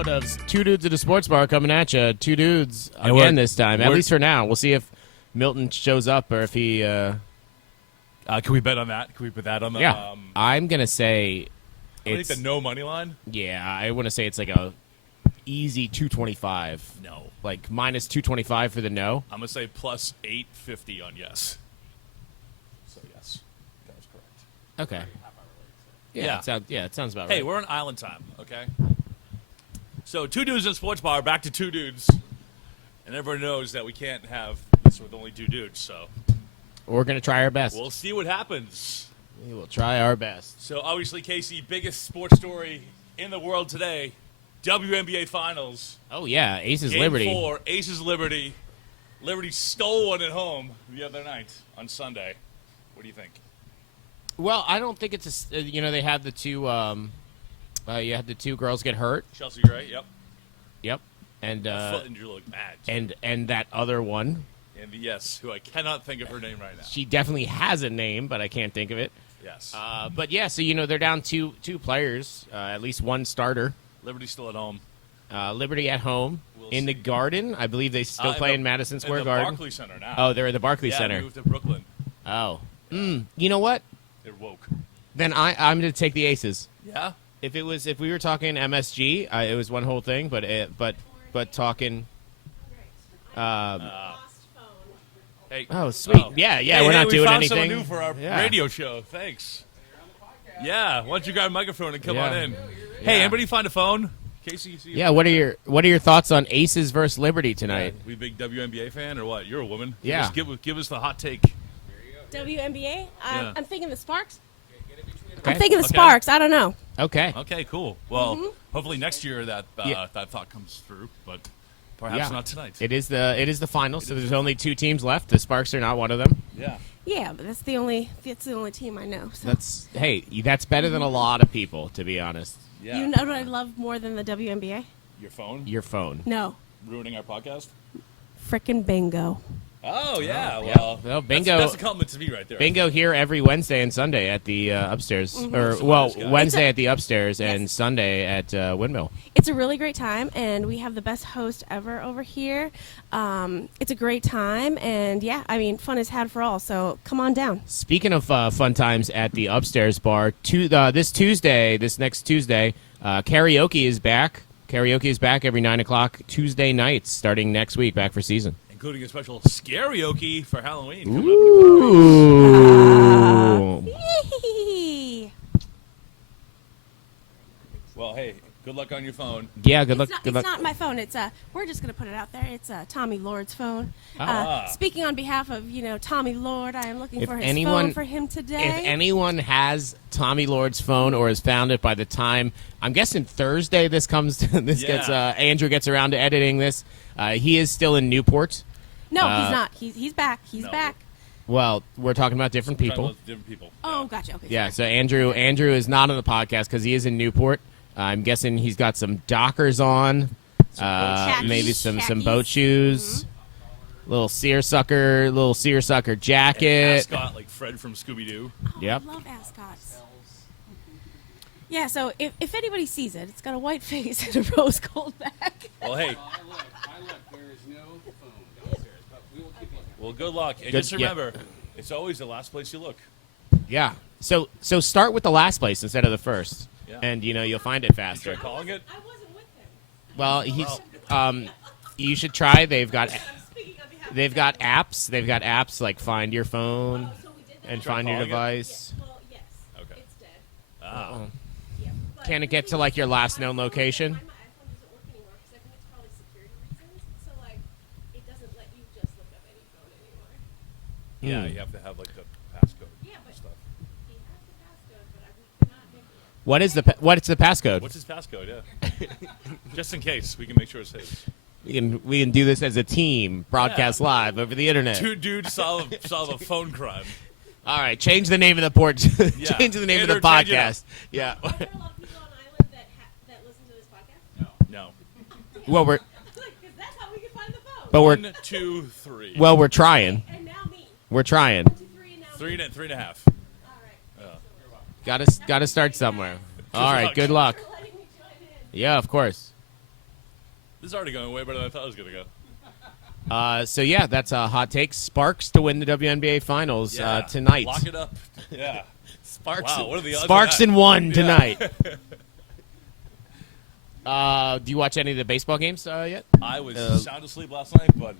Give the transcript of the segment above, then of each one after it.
episode of Two Dudes at a Sports Bar coming at you. Two dudes again this time, at least for now. We'll see if Milton shows up or if he... Can we bet on that? Can we put that on the... Yeah, I'm going to say... I think the no money line? Yeah, I want to say it's like a easy 225. No. Like minus 225 for the no. I'm going to say plus 850 on yes. So yes, that was correct. Okay. Yeah. It sounds about hey, right. we're on island time, okay? So two dudes in a sports bar, back to two dudes. And everyone knows that we can't have this with only two dudes, so... We're going to try our best. We'll see what happens. We will try our best. So obviously, Casey, biggest sports story in the world today, WNBA Finals. Oh, yeah, Aces Game Liberty. 4, Aces Liberty. Liberty stole one at home the other night on Sunday. What do you think? Well, I don't think it's a... they had the two... you had the two girls get hurt. Chelsea Gray, yep. Yep. And foot injury looked bad. and that other one... And yes, who I cannot think of her name right now. She definitely has a name, but I can't think of it. Yes. But yeah, so they're down two players, at least one starter. Liberty still at home. Liberty at home in the Garden. I believe they still play in Madison Square Garden. Barclays Center now. Oh, they're at the Barclays yeah, Center. Moved to Brooklyn. Oh. You know what? They're woke. Then I'm going to take the Aces. Yeah. If we were talking MSG, it was one whole thing, but talking. Hey. Oh, sweet. Oh. Yeah, Hey, we're not we doing found anything. someone new for our radio show. Thanks. Yeah, why don't you grab a microphone and come on in? Hey, anybody find a phone? Casey, yeah. What are your thoughts on Aces versus Liberty tonight? We big WNBA fan or what? You're a woman. Yeah. Just give us the hot take. WNBA. I'm thinking the Sparks. Okay. I'm thinking the Sparks. I don't know. Okay. Okay, cool. Well, hopefully next year that thought comes through, but perhaps not tonight. It is the final, so there's only two teams left. The Sparks are not one of them. Yeah. Yeah, but that's the only team I know. So. That's better than a lot of people, to be honest. Yeah. You know what I love more than the WNBA? Your phone? Your phone. No. Ruining our podcast? Frickin' bingo. Oh, yeah. Well, bingo. That's a compliment to me right there. Bingo here every Wednesday and Sunday at the upstairs. Wednesday at the upstairs and Sunday at Windmill. It's a really great time, and we have the best host ever over here. It's a great time, and fun is had for all, so come on down. Speaking of fun times at the upstairs bar, this next Tuesday, karaoke is back. Karaoke is back every 9 o'clock Tuesday nights starting next week, back for season. Including a special scarioke for Halloween. Ooh. Well, hey, good luck on your phone. Yeah, good luck. It's not my phone. It's we're just gonna put it out there. It's Tommy Lord's phone. Speaking on behalf of Tommy Lord, I am looking for his phone for him today. If anyone has Tommy Lord's phone or has found it by the time, I'm guessing Thursday this comes. Gets Andrew gets around to editing this. He is still in Newport. No, he's not. He's back. He's back. Well, we're talking about different people. Oh, gotcha. Okay. Yeah, so Andrew is not on the podcast because he is in Newport. I'm guessing he's got some Dockers on, maybe some boat shoes, little seersucker jacket. Ascot like Fred from Scooby-Doo. Oh, Yep. I love ascots. Yeah, so if anybody sees it, it's got a white face and a rose gold back. Well, hey. I look. There is no phone downstairs, but we will keep looking. Well, good luck. And just remember, it's always the last place you look. Yeah. So start with the last place instead of the first, and you'll find it faster. You try calling it? I wasn't with him. Well, you should try. They've got apps. They've got apps like Find Your Phone and Find Your Device. Well, yes. Okay. It's dead. Oh. Yeah, Can it get to like your last known location? My iPhone doesn't work anymore because I think it's probably security reasons. So it doesn't let you just look up any phone anymore. Yeah, you have to have like the passcode. Yeah, but stuff. he has the passcode, but we cannot make it. What's the passcode? What's his passcode? Yeah. Just in case, we can make sure it's his. We can do this as a team, broadcast live over the internet. Two dudes solve a phone crime. All right, change the name of the port. Change the name of the podcast. Yeah. Are there a lot of people on Island that listen to this podcast? No. Well, Because that's how we can find the phone. but we're 1, 2, 3. well, we're trying. And now me. We're trying. 2, 3, and now me. 3 and a half. All right. Got to start somewhere. All right. Good luck. For letting me join in. Yeah, of course. This is already going way better than I thought it was going to go. So yeah, that's a hot take. Sparks to win the WNBA Finals tonight. Lock it up. Yeah. Sparks. Wow, what are the odds Sparks of that? in one tonight. Do you watch any of the baseball games yet? I was sound asleep last night, but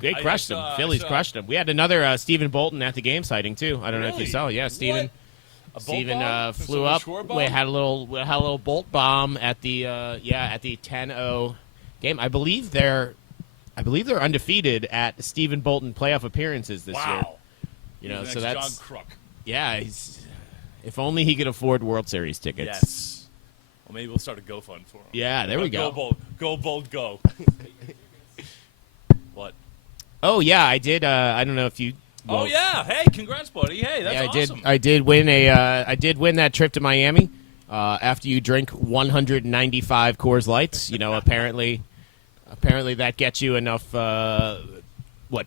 they crushed them. Phillies crushed them. We had another Stephen Bolton at the game sighting too. I don't know if you saw. Yeah, Stephen. Stephen flew up. We had a little bolt bomb at the 10-0 game. I believe they're undefeated at Stephen Bolton playoff appearances this year. You know, so that's John Kruk. Yeah, if only he could afford World Series tickets. Yes. Well, maybe we'll start a GoFund for him. Yeah, there we go. Go Bold. Go Bold, go. What? Oh, yeah, I did. I don't know if you... Well, oh, yeah. Hey, congrats, buddy. Hey, that's awesome. I did win that trip to Miami after you drink 195 Coors Lights. You know, apparently that gets you enough...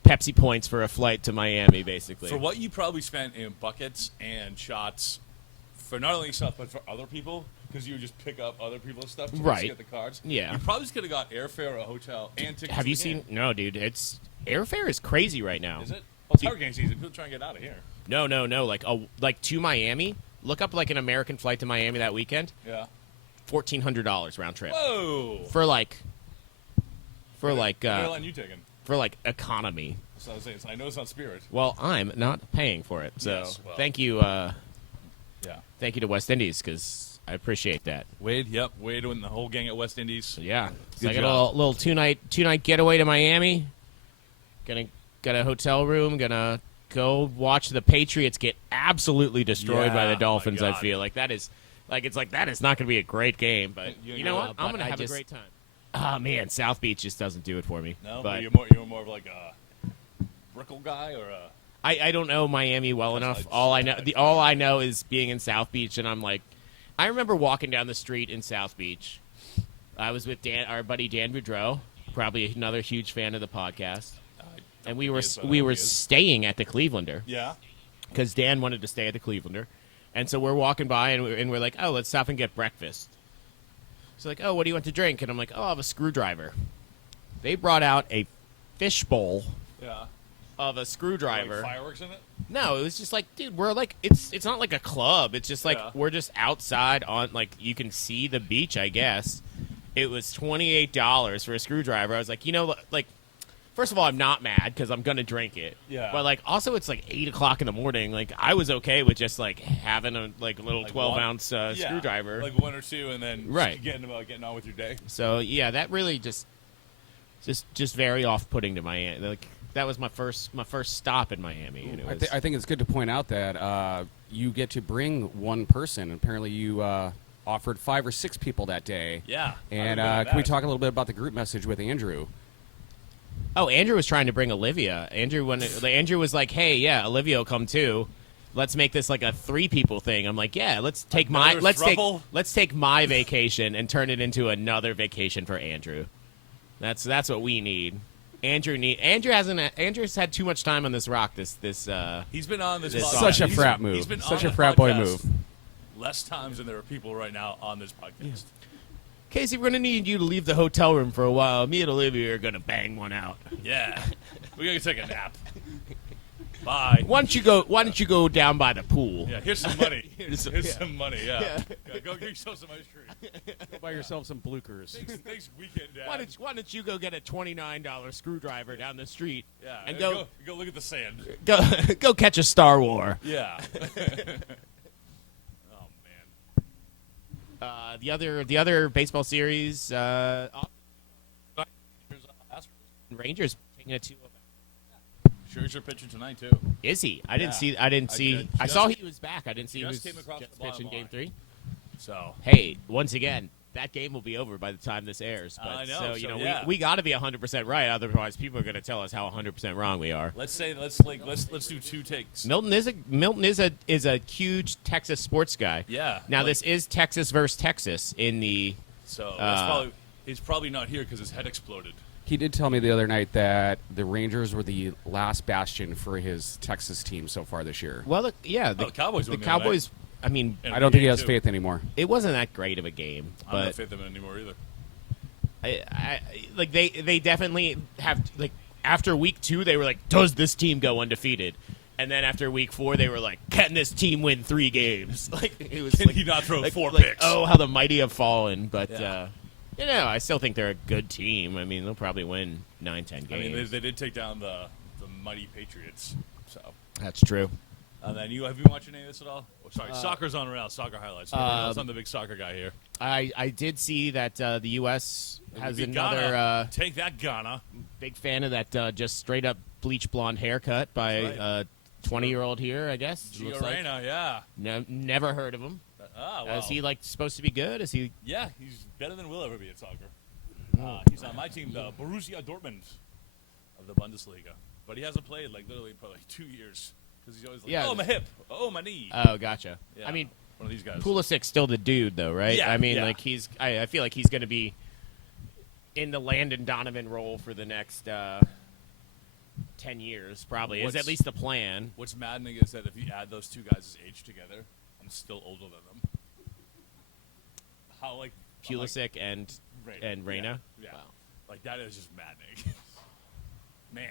Pepsi points for a flight to Miami, basically. For what you probably spent in buckets and shots for not only yourself, but for other people, because you would just pick up other people's stuff to just get the cards. Yeah. You probably just could have got airfare, a hotel, and tickets. Have you seen? No, dude. Airfare is crazy right now. Is it? Well, it's hurricane season. People try and get out of here. No. Like to Miami. Look up like an American flight to Miami that weekend. Yeah. $1,400 round trip. Whoa. For like. What airline you taking? For like economy. So I know it's not Spirit. Well, I'm not paying for it, so thank you. Thank you to West Indies because I appreciate that. Wade and the whole gang at West Indies. Yeah, so I got a little two night getaway to Miami. Got a hotel room. Gonna go watch the Patriots get absolutely destroyed by the Dolphins. I feel like that is not gonna be a great game, but you know what? I'm gonna have a great time. Oh, man, South Beach just doesn't do it for me. No, but you're more of like a Brickell guy or a... I don't know Miami well enough. All I know is being in South Beach, and I'm like, I remember walking down the street in South Beach. I was with our buddy Dan Boudreau, probably another huge fan of the podcast, and we were staying at the Clevelander. Yeah. Because Dan wanted to stay at the Clevelander, and so we're walking by, and we're like, oh, let's stop and get breakfast. So like, oh, what do you want to drink? And I'm like, oh, I'll have a screwdriver. They brought out a fishbowl of a screwdriver. Like fireworks in it? No, it was just like, dude, we're like, it's not like a club. It's just like we're just outside on, like, you can see the beach, I guess. It was $28 for a screwdriver. I was like, you know, like, first of all, I'm not mad because I'm going to drink it. Yeah. But, like, also it's like 8 o'clock in the morning. Like, I was okay with just, like, having a little 12-ounce screwdriver. Like one or two and then getting on with your day. So, yeah, that really just very off-putting to Miami. Like, that was my first stop in Miami. And I think it's good to point out that you get to bring one person. Apparently you offered 5 or 6 people that day. Yeah. And can we talk a little bit about the group message with Andrew? Oh, Andrew was trying to bring Olivia. Andrew was like, "Hey, yeah, Olivia will come too. Let's make this like a 3-people thing." I'm like, "Yeah, let's take my vacation and turn it into another vacation for Andrew." That's what we need. Andrew's had too much time on this rock. He's been on this. Such a frat move. Such a frat boy move. Less times than there are people right now on this podcast. Yeah. Casey, we're gonna need you to leave the hotel room for a while. Me and Olivia are gonna bang one out. Yeah, we're gonna take a nap. Bye. Why don't you go down by the pool? Yeah, here's some money. Here's some money. Yeah. Go get yourself some ice cream. Go buy yourself some Bluchers. Thanks, weekend dad. Why don't you go get a $29 screwdriver down the street? Yeah, and go look at the sand. Go catch a Star War. Yeah. The other baseball series, Rangers taking it to. Scherzer pitching tonight too. Is he? I didn't see. I saw he was back. I didn't see he was pitching Game 3. So hey, once again, that game will be over by the time this airs. But, I know. So we got to be 100% right. Otherwise, people are going to tell us how 100% wrong we are. Let's do 2 takes. Milton is a huge Texas sports guy. Yeah. Now this is Texas versus Texas in the. So he's probably not here because his head exploded. He did tell me the other night that the Rangers were the last bastion for his Texas team so far this year. Well, the Cowboys. The Cowboys I mean, And I don't think he has too. faith anymore. it wasn't that great of a game, I don't but fit them anymore either. like they definitely have like after week 2 they were like, does this team go undefeated? And then after week 4 they were like, can this team win 3 games? Like it was Can like, he not throw like, 4 like, picks? oh, how the mighty have fallen. But Yeah. I still think they're a good team. I mean, they'll probably win 9-10 games. I mean, they did take down the mighty Patriots. So, That's true. and then have you watched any of this at all? Oh, sorry, soccer's on around. Soccer highlights. I'm the big soccer guy here. I did see that the U.S. has Beat another Ghana. Take that, Ghana. big fan of that just straight up bleach blonde haircut by That's right. 20-year-old here, I guess. Looks like. Gio yeah. No, never heard of him. Well. Is he like supposed to be good? Is he? Yeah, he's better than we'll ever be at soccer. He's on my team, the Borussia Dortmund of the Bundesliga. But he hasn't played literally for 2 years because he's always like, oh, my hip, oh, my knee. Oh, gotcha. Yeah, I mean, one of these guys. Pulisic's still the dude, though, right? Yeah, I mean, yeah. like I feel like he's going to be in the Landon Donovan role for the next 10 years, probably. Is at least the plan. What's maddening is that if you add those two guys' age together, I'm still older than them. How Pulisic and Reyna. Yeah. Wow. Like that is just maddening. Man.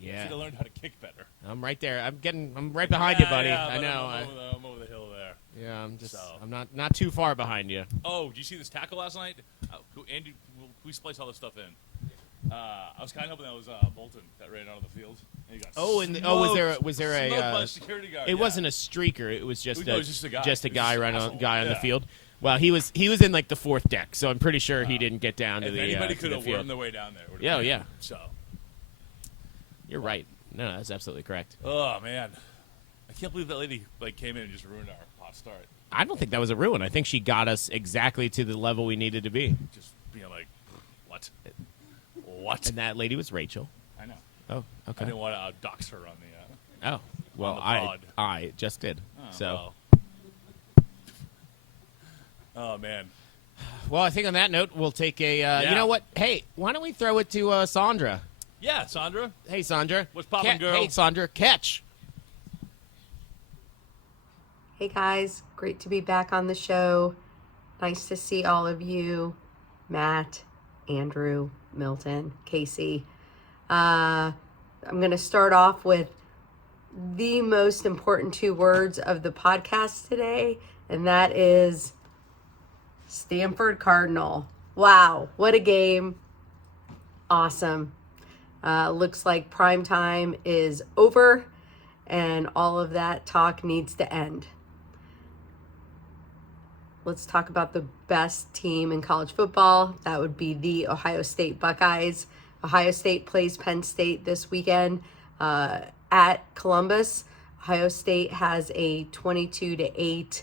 Yeah. Should have learned how to kick better. I'm right there. I'm right behind you, buddy. Yeah, I but know. I'm over the hill there. Yeah, So. I'm not too far behind you. Oh, did you see this tackle last night? Andy, we splice all this stuff in. I was kind of hoping that was Bolton that ran out of the field. And he got Was there smoked by a? a security guard. It wasn't a streaker. It was just No, it was just a guy. just a It was guy just running an on asshole. the Yeah. field. Well, he was in like the 4th deck, so I'm pretty sure he didn't get down to If the anybody to could the have field. wormed their way down there. it would've Yeah, been yeah. him. So. You're right. No, that's absolutely correct. Oh man, I can't believe that lady came in and just ruined our hot start. I don't think that was a ruin. I think she got us exactly to the level we needed to be. Just being like, what? And that lady was Rachel. I know. Oh, I okay. didn't want to dox her on the. Oh, well, the I pod. just did. So, Oh man. well, I think on that note, we'll take a. You know what? Hey, why don't we throw it to Sandra? Yeah, Sandra. Hey, Sandra. What's poppin', girl? Hey, Sandra, catch. Hey guys, great to be back on the show. Nice to see all of you. Matt, Andrew, Milton, Casey. I'm going to start off with the most important 2 words of the podcast today, and that is Stanford Cardinal. Wow, what a game. Awesome. Looks like prime time is over and all of that talk needs to end. Let's talk about the best team in college football. That would be the Ohio State Buckeyes. Ohio State plays Penn State this weekend at Columbus. Ohio State has a 22-8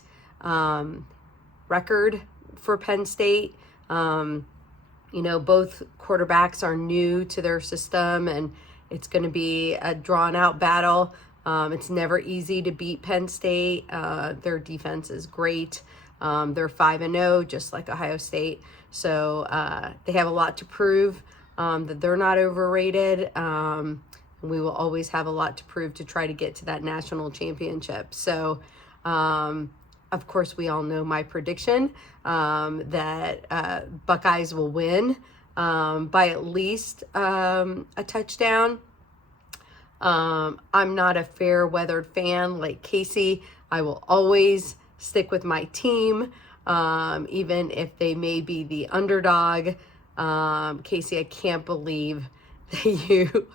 record for Penn State. Both quarterbacks are new to their system, and it's going to be a drawn-out battle. It's never easy to beat Penn State. Their defense is great. They're 5-0, just like Ohio State. So they have a lot to prove, that they're not overrated. We will always have a lot to prove to try to get to that national championship. So, of course, we all know my prediction, that Buckeyes will win by at least a touchdown. I'm not a fair-weathered fan like Casey. I will always stick with my team, even if they may be the underdog. Casey, I can't believe that you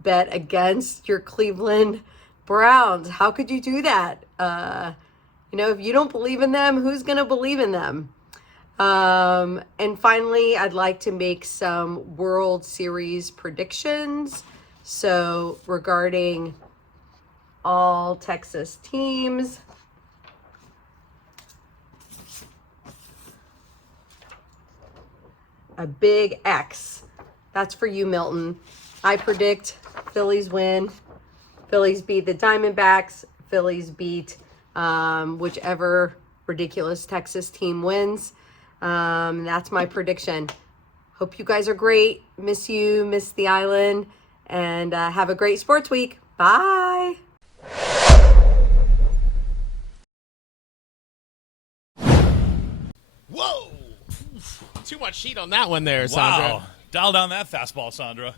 bet against your Cleveland Browns. How could you do that? If you don't believe in them, who's going to believe in them? And finally, I'd like to make some World Series predictions. So regarding all Texas teams, a big X. That's for you, Milton. I predict Phillies win. Phillies beat the Diamondbacks. Phillies beat whichever ridiculous Texas team wins. That's my prediction. Hope you guys are great. Miss you, miss the island, and have a great sports week. Bye. Whoa! Too much heat on that one there, Sandra. Wow. Dial down that fastball, Sandra.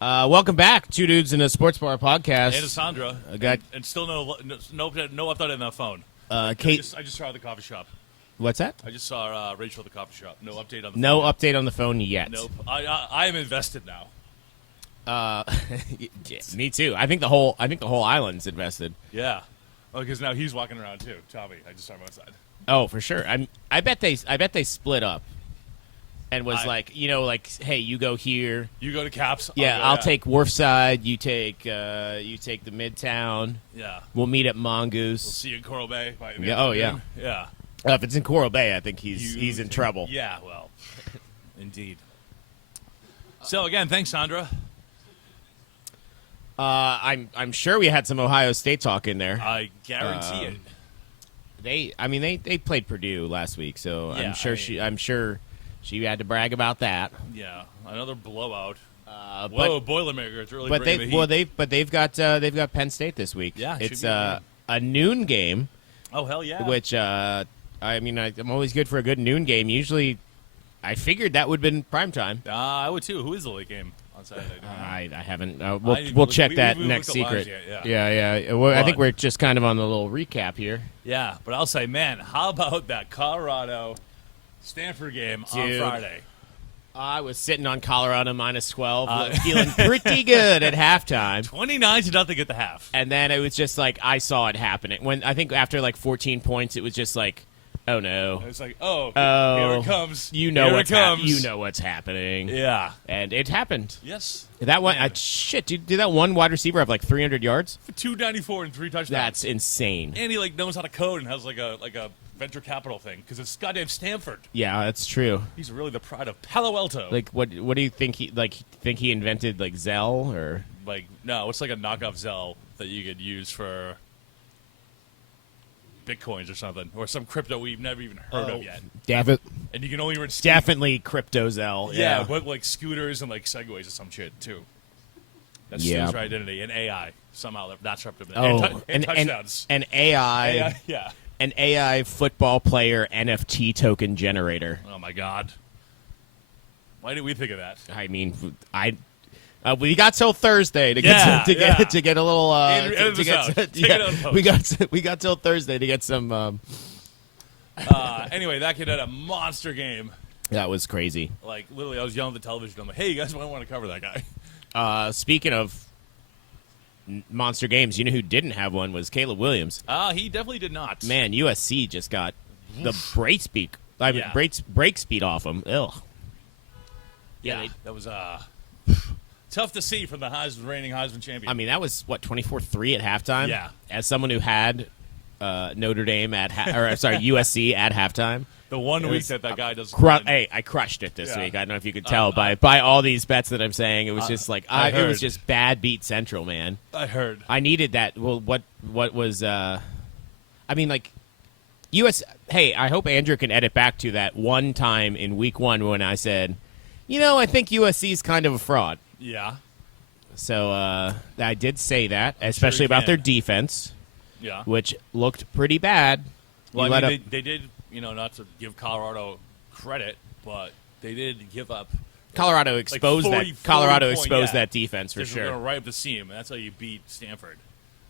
Welcome back, Two Dudes in a Sports Bar podcast. And Sandra. And still no update on the phone. Kate, I just saw her at the coffee shop. what's that? I just saw Rachel at the coffee shop. No update on the phone. No update on the phone yet. Nope. I am invested now. Yeah, me too. I think the whole island's invested. Yeah. Oh, because now he's walking around too. Tommy, I just saw him outside. Oh, for sure. I bet they split up, and was like, hey, you go here. You go to Caps. Yeah, I'll take Wharfside. You take the Midtown. Yeah. We'll meet at Mongoose. We'll see you in Coral Bay. Yeah. Oh yeah. Yeah. If it's in Coral Bay, I think he's in trouble. Yeah. Well, indeed. So again, thanks, Sandra. I'm sure we had some Ohio State talk in there. I guarantee it. They played Purdue last week, so Yeah, I'm sure she had to brag about that. Yeah, another blowout. But Boilermakers really bringing the heat. they've got Penn State this week. Yeah, it it's should be a noon game. Oh hell yeah! Which I'm always good for a good noon game. Usually, I figured that would have been prime time. I would too. Who is the late game on Saturday? I haven't. We'll check that next secret. Yeah. Well, I think we're just kind of on the little recap here. Yeah, but I'll say, man, how about that Colorado Stanford game on Friday? I was sitting on Colorado minus 12, feeling pretty good at halftime. 29-0 at the half. And then it was just like I saw it happening. When I think after like 14 points, it was just like, oh no. It's like, here it comes. You know what's happening. Yeah. And it happened. Yes. That one, did that one wide receiver have like 300 yards? For 294 and 3 touchdowns. That's insane. And he knows how to code and has like a venture capital thing because it's goddamn Stanford. Yeah, that's true. He's really the pride of Palo Alto. Like, what do you think he invented like Zelle or no? It's like a knockoff Zelle that you could use for Bitcoins or something, or some crypto we've never even heard of yet. And you can only definitely crypto Zelle. Yeah, but like scooters and like segways or some shit too. That's his identity and AI somehow that's up to and touchdowns and AI. Yeah. An AI football player NFT token generator. Oh my God! Why didn't we think of that? I mean, we got till Thursday to get a little. We got till Thursday to get some. Anyway, that kid had a monster game. That was crazy. Like literally, I was yelling at the television. I'm like, "Hey, you guys might want to cover that guy." Speaking of monster games, you know who didn't have one was Caleb Williams. He definitely did not. Man, USC just got the break speed off him. Ugh. Yeah, that was tough to see from the reigning Heisman champion. I mean, that was 24-3 at halftime. Yeah. As someone who had Notre Dame USC at halftime. The one week that guy does. Hey, I crushed it this week. I don't know if you could tell by all these bets that I'm saying. It was just like it was just bad beat central, man. I heard. I needed that. Well, what was? I mean, like US. Hey, I hope Andrew can edit back to that one time in week 1 when I said, I think USC is kind of a fraud. Yeah. So I did say that, especially about their defense. Yeah. Which looked pretty bad. Well, I mean, they did. Not to give Colorado credit, but they did give up. Colorado exposed that defense for sure. They're right up the seam, and that's how you beat Stanford.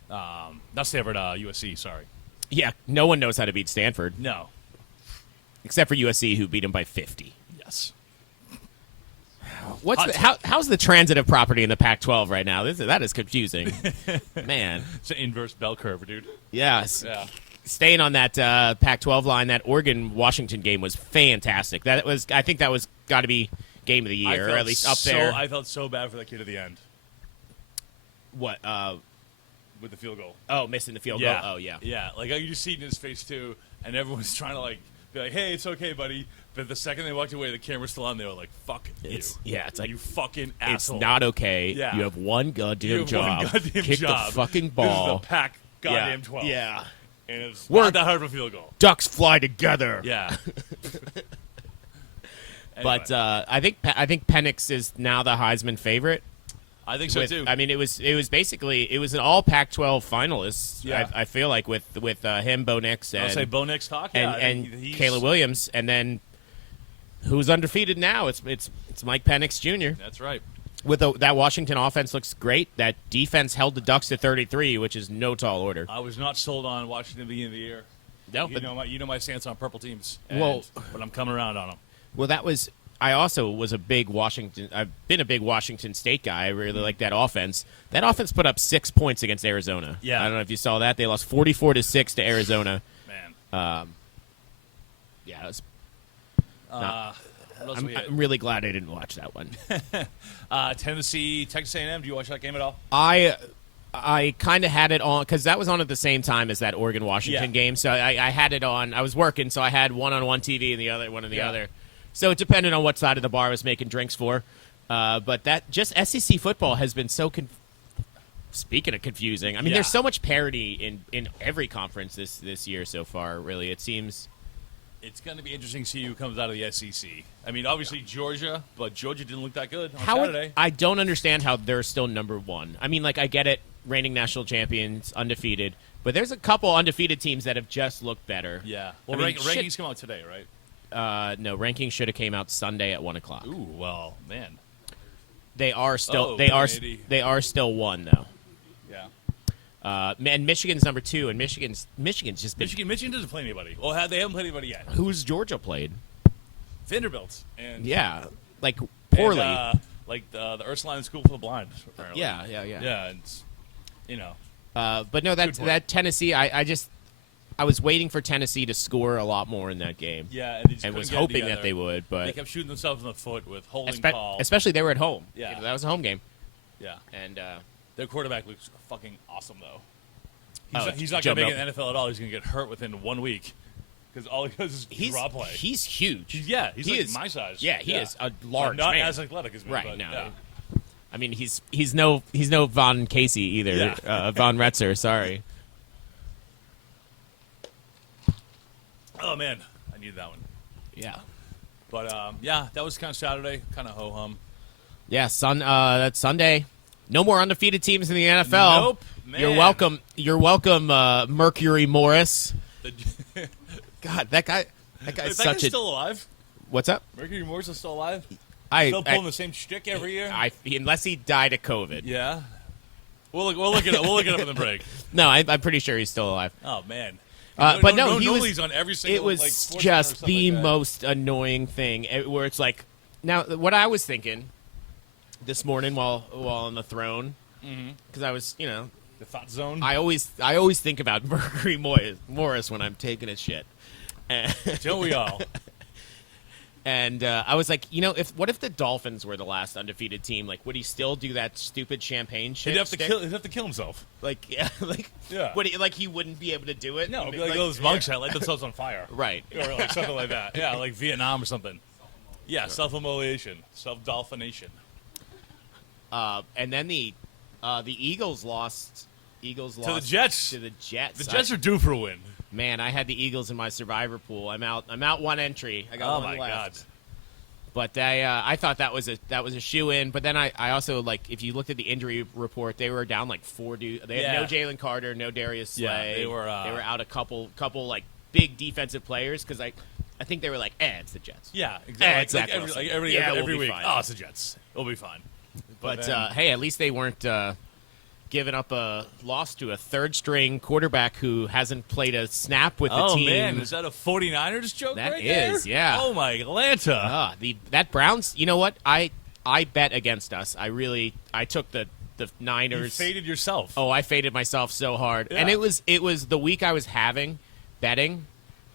Not Stanford, USC. Sorry. Yeah, no one knows how to beat Stanford. No, except for USC, who beat them by 50. Yes. How's the transitive property in the Pac-12 right now? That is confusing, man. It's an inverse bell curve, dude. Yes. Yeah. Staying on that Pac-12 line, that Oregon-Washington game was fantastic. I think that was got to be game of the year, or at least up there. I felt so bad for that kid at the end. What? With the field goal. Oh, missing the field goal? Oh, yeah. Yeah, like you just see it in his face, too, and everyone's trying to, be like, hey, it's okay, buddy. But the second they walked away, the camera's still on. They were like, fuck you. It's like, you fucking asshole. It's not okay. Yeah. You have one goddamn job. Kick the fucking ball. This is the Pac goddamn 12. Yeah. And it's not that hard of a field goal. Ducks fly together. Yeah. But I think Penix is now the Heisman favorite. I think so too. I mean, it was basically an all Pac-12 finalist. Yeah. I feel like with him, Bo Nix, and I'll say Bo Nix talk, and Caleb Williams, and then who's undefeated now? It's Mike Penix Jr. That's right. With that Washington offense looks great. That defense held the Ducks to 33, which is no tall order. I was not sold on Washington at the beginning of the year. No, you know my stance on purple teams. But I'm coming around on them. Well, I also was a big Washington. I've been a big Washington State guy. I really like that offense. That offense put up 6 points against Arizona. Yeah, I don't know if you saw that. They lost 44-6 to Arizona. Man. Yeah. It was I'm I'm really glad I didn't watch that one. Tennessee, Texas A&M. Do you watch that game at all? I kind of had it on because that was on at the same time as that Oregon-Washington game. So I had it on. I was working, so I had one on one TV and the other one on the other. So it depended on what side of the bar I was making drinks for. But that just SEC football has been so speaking of confusing. I mean, there's so much parity in every conference this year so far. Really, it seems. It's going to be interesting to see who comes out of the SEC. I mean, obviously Georgia, but Georgia didn't look that good on Saturday. I don't understand how they're still number one. I mean, like, I get it, reigning national champions, undefeated, but there's a couple undefeated teams that have just looked better. Yeah. Well, rankings come out today, right? No, rankings should have came out Sunday at 1:00. Ooh, well, man. They are still they are still one though. Yeah. And Michigan's number 2, and Michigan's just been, Michigan doesn't play anybody. Well, they haven't played anybody yet. Who's Georgia played? Vanderbilt. And like poorly. And, like the Ursuline School for the Blind. Apparently. Yeah. Yeah, and you know. But no, that Tennessee. I was waiting for Tennessee to score a lot more in that game. Yeah, and was hoping that they would, but they kept shooting themselves in the foot with holding call. Especially they were at home. Yeah, that was a home game. Yeah, and their quarterback looks fucking awesome though. He's not going to make it in the NFL at all. He's going to get hurt within 1 week because all he does is draw play. He's huge. He's like my size. Yeah, he is a large not man. as athletic as me. Right but, now. Yeah. I mean, he's no Von Casey either. Yeah. Von Retzer, sorry. Oh man, I needed that one. Yeah. But that was kind of Saturday, kind of ho hum. Yeah, that's Sunday. No more undefeated teams in the NFL. Nope. Man. You're welcome, Mercury Morris. God, that guy's such still alive. What's up? Mercury Morris is still alive. Still pulling the same shtick every year. Unless he died of COVID. Yeah. We'll look it up. We'll look it up in the break. No, I'm pretty sure he's still alive. Oh man. But no, he was on every single. It was just the most annoying thing. Where it's like, now what I was thinking this morning while on the throne, because I was, the thought zone. I always think about Mercury Morris when I'm taking a shit. Don't we all? And I was like, what if the Dolphins were the last undefeated team? Like, would he still do that stupid champagne shit? He'd have to kill himself. Like he wouldn't be able to do it. No, it'd be like those monks that light themselves on fire, right? Or like something like that. Yeah, like Vietnam or something. Yeah, self-immolation, self-dolphination. And then the Eagles lost. To the Jets. To the Jets. The Jets are due for a win. Man, I had the Eagles in my survivor pool. I'm out one entry. I got one left. God. But I thought that was a shoe-in. But then I also, like, if you looked at the injury report, they were down like 4 dudes. They had no Jalen Carter, no Darius Slay. Yeah, they were out a couple like big defensive players because I think they were like, it's the Jets. Yeah, exactly. Like every week. Fine. Oh, it's the Jets. It'll be fine. But hey, at least they weren't giving up a loss to a third-string quarterback who hasn't played a snap with the team. Oh, man. Is that a 49ers joke that right there? That is, yeah. Oh, my Atlanta. That Browns, you know what? I bet against us. I took the Niners. You faded yourself. Oh, I faded myself so hard. Yeah. And it was the week I was having betting.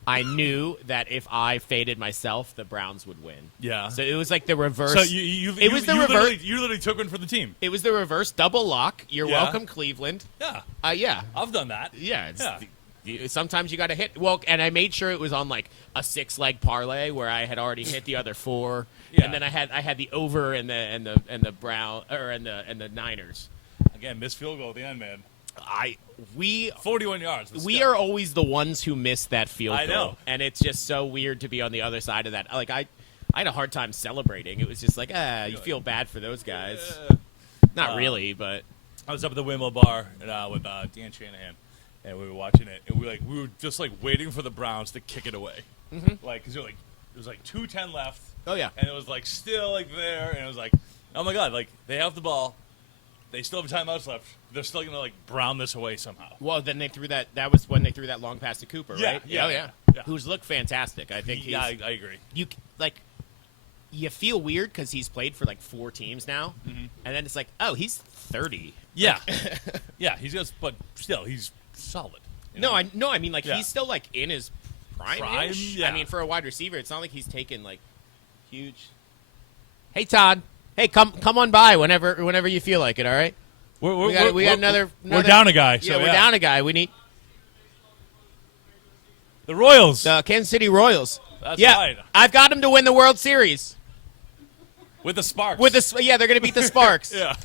I knew that if I faded myself, the Browns would win. Yeah. So it was like the reverse. So you literally took one for the team. It was the reverse double lock. You're welcome, Cleveland. Yeah. Yeah. I've done that. Yeah. Sometimes you got to hit. Well, and I made sure it was on like a 6-leg parlay where I had already hit the other 4, and then I had the over and the Brown and the Niners. Again, missed field goal at the end, man. 41 yards. We are always the ones who miss that field goal. I know. And it's just so weird to be on the other side of that. Like I had a hard time celebrating. It was just like, you feel bad for those guys. Not really, but I was up at the Windmill Bar with Dan Shanahan, and we were watching it, and we were just waiting for the Browns to kick it away, because it was 2:10 left. Oh yeah, and it was still there, and it was oh my god, they have the ball, they still have timeouts left, they're still gonna brown this away somehow. Well, then they threw that. That was when they threw that long pass to Cooper, right? Yeah. Who's looked fantastic. I think. I agree. You feel weird because he's played for 4 teams now, and then it's oh, he's 30. Yeah, yeah, he's just, but still, he's solid. I mean, he's still in his prime. Yeah. I mean, for a wide receiver, it's not like he's taken huge. Hey, Todd. Hey, come on by whenever you feel like it. All right. We got another. We're down a guy. Yeah, we're down a guy. We need the Royals. The Kansas City Royals. That's right. I've got them to win the World Series. With the Sparks. They're going to beat the Sparks. Yeah.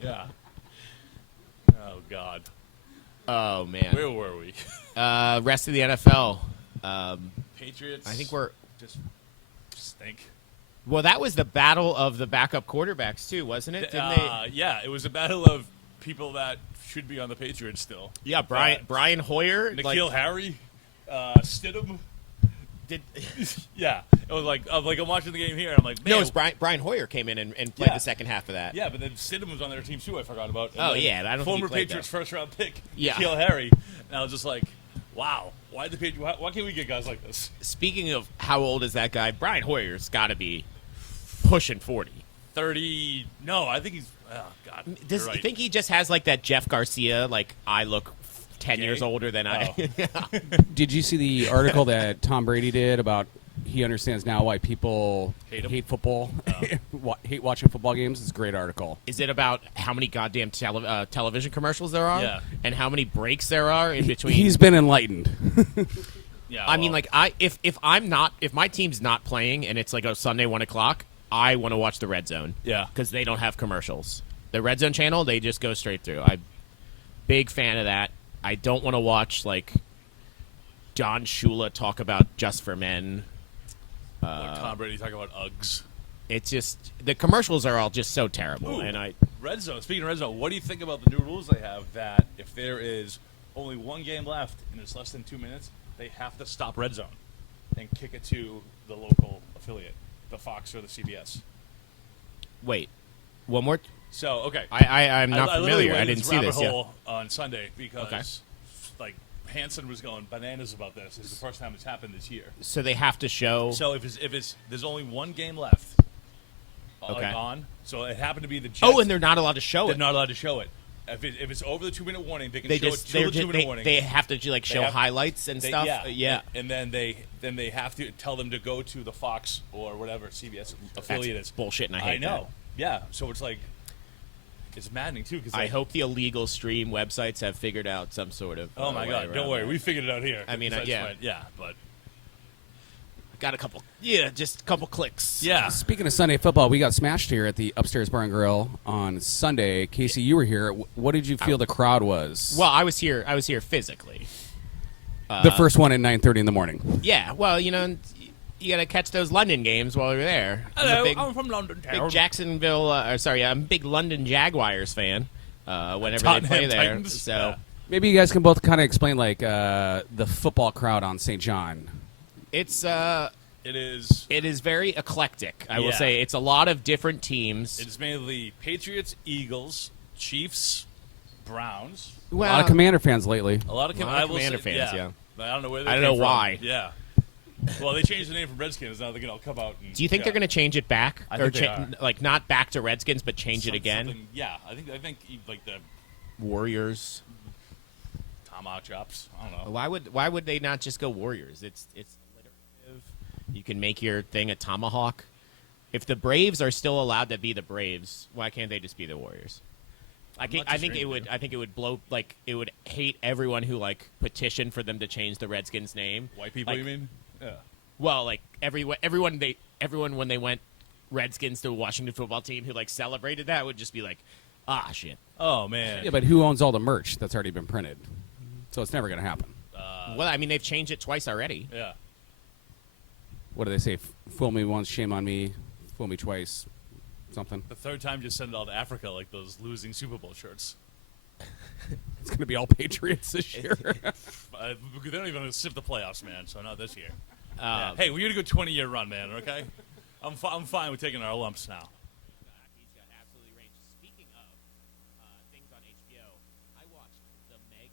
Yeah. Oh God. Oh man. Where were we? Rest of the NFL. Patriots. I think we're just stink. Well, that was the battle of the backup quarterbacks too, wasn't it? Didn't they? Yeah, it was a battle of people that should be on the Patriots still. Yeah, Brian Hoyer, N'Keal Harry, Stidham. Yeah, it was I'm watching the game here, and I'm man. No, it was Brian Hoyer came in and played the second half of that. Yeah, but then Stidham was on their team too. I forgot about. And I don't former think he played Patriots though. first round pick. Yeah, N'Keal Harry. And I was just wow, why the Patriots? Why can't we get guys like this? Speaking of how old is that guy, Brian Hoyer's got to be pushing 40. 30? No, I think he's. Oh God. Does you think he just has that Jeff Garcia? I look 10 years older than I. Did you see the article that Tom Brady did about? He understands now why people hate football, hate watching football games. It's a great article. Is it about how many goddamn television commercials there are? Yeah. And how many breaks there are in between? He's been enlightened. Yeah. I mean, if my team's not playing and it's a Sunday 1:00, I want to watch the Red Zone. Yeah. Because they don't have commercials. The Red Zone channel, they just go straight through. I'm big fan of that. I don't want to watch Don Shula talk about Just for Men. Tom Brady talking about Uggs. It's just the commercials are all just so terrible. Ooh, and Red Zone. Speaking of Red Zone, what do you think about the new rules they have that if there is only one game left and it's less than 2 minutes, they have to stop Red Zone and kick it to the local affiliate, the Fox or the CBS. Wait, one more. So okay, I'm not familiar. I didn't see this yet. On Sunday because Hansen was going bananas about this. It's the first time it's happened this year. So they have to show. So if there's only one game left. Okay. On. So it happened to be the Jets. Oh, and they're not allowed to show it. They're not allowed to show it. If it's over the 2-minute warning, they can show it till the 2-minute warning. They have to show highlights and stuff. Yeah. And then they have to tell them to go to the Fox or whatever CBS affiliate is. Bullshit, and I know. Yeah. So it's maddening too. Cause I hope the illegal stream websites have figured out some sort of. Oh my God! Don't worry, we figured it out here. I mean, but got a couple. Just a couple clicks. Yeah. Speaking of Sunday football, we got smashed here at the Upstairs Bar and Grill on Sunday. Casey, you were here. What did you feel the crowd was? Well, I was here physically. The first one at 9:30 in the morning. Yeah. Well, you got to catch those London games while you're there. Hello, I'm from London town. Big Jacksonville. I'm a big London Jaguars fan. Whenever they play there, Titans. so Yeah. Maybe you guys can both kind of explain the football crowd on St. John. It is very eclectic. I will Yeah. say it's a lot of different teams. It's mainly Patriots, Eagles, Chiefs, Browns. A lot of Commander fans lately. A lot of Commander fans. Yeah. But I don't know where. I don't know why. Yeah. Well, they changed the name from Redskins. Now they're going to come out. And, Do you think they're going to change it back, I think they are. Not back to Redskins, but change it again? Yeah, I think the Warriors. tomahawk chops. I don't know. Why would they not just go Warriors? It's alliterative. You can make your thing a tomahawk. If the Braves are still allowed to be the Braves, why can't they just be the Warriors? I think it would blow. It would hate everyone who petitioned for them to change the Redskins name. White people, you mean? Yeah. Well, everyone when they went Redskins to a Washington football team who celebrated that would just be shit. Oh man. Yeah, but who owns all the merch that's already been printed? So it's never going to happen. Well, I mean, they've changed it twice already. Yeah. What do they say? Fool me once, shame on me. Fool me twice. something. The third time, just send it all to Africa like those losing Super Bowl shirts. It's going to be all Patriots this year. They don't even sift the playoffs, man. So not this year. Hey, we're gonna go 20-year run, man. Okay, I'm fine with taking our lumps now. He's got absolutely range. Speaking of things on HBO, I watched The Meg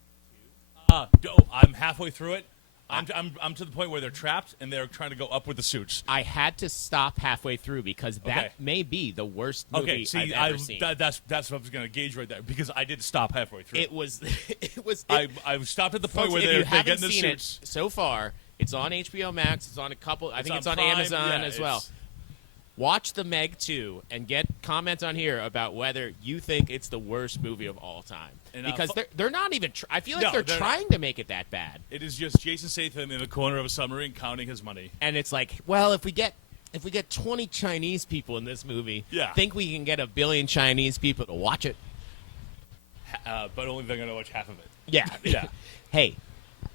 2. I'm halfway through it. I'm to the point where they're trapped and they're trying to go up with the suits. I had to stop halfway through because that may be the worst movie I've ever seen. That's what I was going to gauge right there because I did stop halfway through. It was. I stopped at the point where they get in the suits. So far, it's on HBO Max. It's on a couple. I think it's on Prime, Amazon as well. Watch The Meg 2 and get comments on here about whether you think it's the worst movie of all time. And because they're not even. I feel like they're trying to make it that bad. It is just Jason Statham in the corner of a submarine counting his money. And it's like, well, if we get 20 Chinese people in this movie, think we can get 1 billion Chinese people to watch it? But only they're going to watch half of it. Yeah. Hey,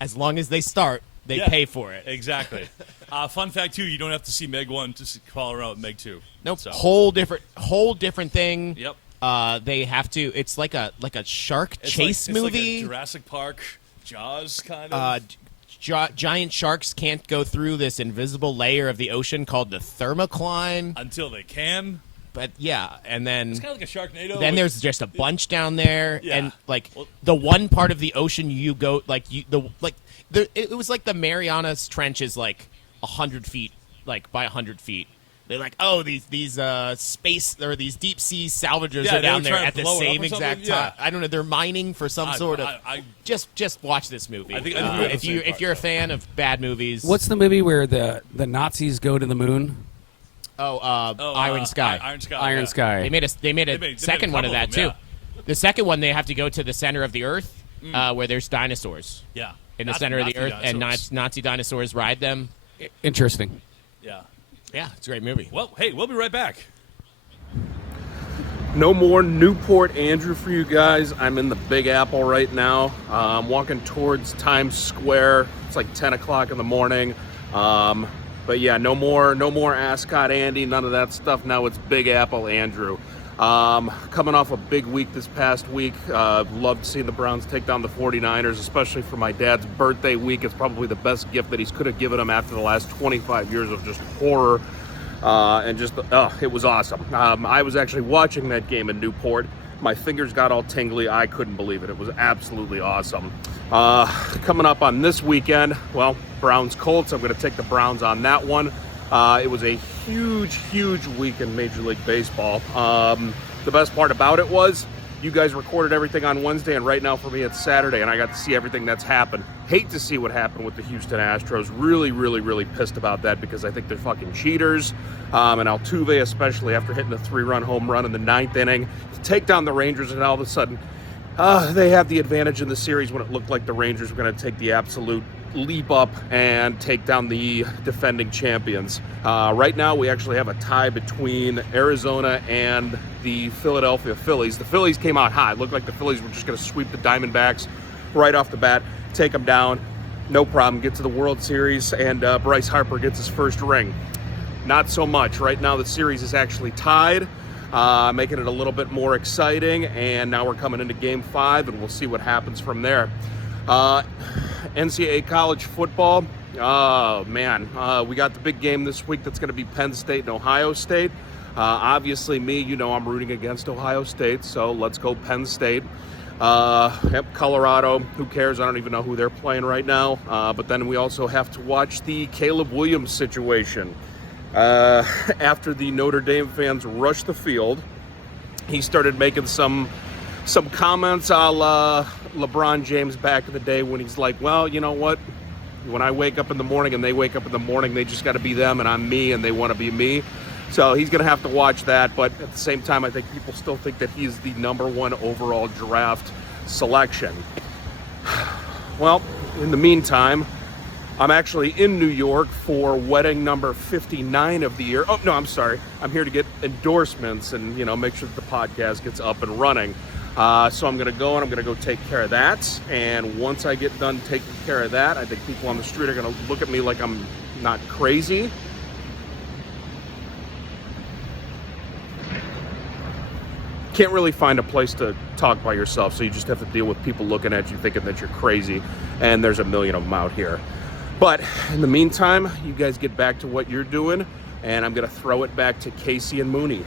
as long as they start, they pay for it. Exactly. Fun fact too: you don't have to see Meg 1 to follow around with Meg 2. Nope. So. Whole different thing. Yep. They have to. It's like a shark chase movie. It's like a Jurassic Park, Jaws kind of. Giant sharks can't go through this invisible layer of the ocean called the thermocline until they can. But and then it's kind of like a Sharknado. Then there's just a bunch down there, and the one part of the ocean you go it was like the Marianas Trench is like 100 feet, like by 100 feet. They're like, oh, these space or these deep sea salvagers are down there at the same exact time. I don't know. They're mining for some sort of. Just watch this movie. I think if you're a fan of bad movies. What's the movie where the Nazis go to the moon? Iron Sky. Iron Sky. They made a second one of that too. The second one, they have to go to the center of the earth, where there's dinosaurs. Yeah. In the center of the earth, and Nazi dinosaurs ride them. Interesting. Yeah. Yeah, it's a great movie. Well, hey, we'll be right back. No more Newport Andrew for you guys. I'm in the Big Apple right now. I'm walking towards Times Square. It's like 10 o'clock in the morning. But yeah, no more Ascot Andy, none of that stuff. Now it's Big Apple Andrew. Coming off a big week this past week. Loved seeing the Browns take down the 49ers, especially for my dad's birthday week. It's probably the best gift that he could have given him after the last 25 years of just horror. It was awesome. I was actually watching that game in Newport. My fingers got all tingly. I couldn't believe it. It was absolutely awesome. Coming up on this weekend, well, Browns-Colts. I'm going to take the Browns on that one. It was a huge week in Major League Baseball. The best part about it was you guys recorded everything on Wednesday, and right now for me it's Saturday, and I got to see everything that's happened. Hate to see what happened with the Houston Astros. Really pissed about that because I think they're fucking cheaters. And Altuve, especially after hitting a 3-run home run in the 9th inning, to take down the Rangers, and all of a sudden they have the advantage in the series when it looked like the Rangers were going to take the absolute leap up and take down the defending champions. Right now we actually have a tie between Arizona and the Philadelphia Phillies. The Phillies came out hot. It looked like the Phillies were just going to sweep the Diamondbacks right off the bat, take them down, no problem, get to the World Series, and Bryce Harper gets his first ring. Not so much. Right now the series is actually tied, making it a little bit more exciting, and now we're coming into Game 5, and we'll see what happens from there. NCAA college football, oh man, we got the big game this week that's going to be Penn State and Ohio State. Obviously me, I'm rooting against Ohio State, so let's go Penn State. Colorado, who cares? I don't even know who they're playing right now. But then we also have to watch the Caleb Williams situation. After the Notre Dame fans rushed the field, he started making some comments a la LeBron James back in the day when he's like, well, you know what? When I wake up in the morning and they wake up in the morning, they just got to be them and I'm me and they want to be me. So he's going to have to watch that. But at the same time, I think people still think that he's the #1 overall draft selection. Well, in the meantime, I'm actually in New York for wedding number 59 of the year. Oh, no, I'm sorry. I'm here to get endorsements and, make sure that the podcast gets up and running. So I'm going to go and I'm going to go take care of that. And once I get done taking care of that, I think people on the street are going to look at me like I'm not crazy. can't really find a place to talk by yourself, so you just have to deal with people looking at you thinking that you're crazy, and there's a million of them out here. But in the meantime, you guys get back to what you're doing, and I'm going to throw it back to Casey and Mooney.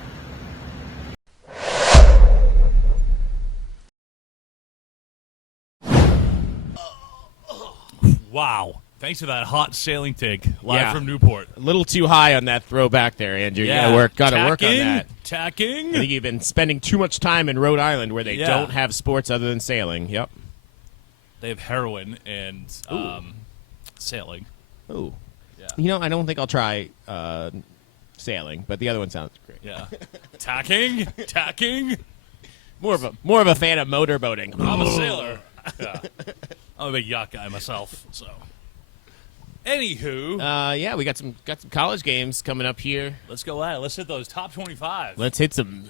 Wow. Thanks for that hot sailing take live Yeah. from Newport. A little too high on that throw back there, Andrew. You gotta work on that. Tacking. I think you've been spending too much time in Rhode Island where they Yeah. don't have sports other than sailing. Yep. They have heroin and sailing. Ooh. Yeah. You know, I don't think I'll try sailing, but the other one sounds great. Yeah. Tacking. More of a fan of motorboating. I'm a sailor. Yeah. I'm a big yacht guy myself, so. Anywho, Yeah, we got some college games coming up here. let's go at it. Let's hit those top 25. Let's hit some.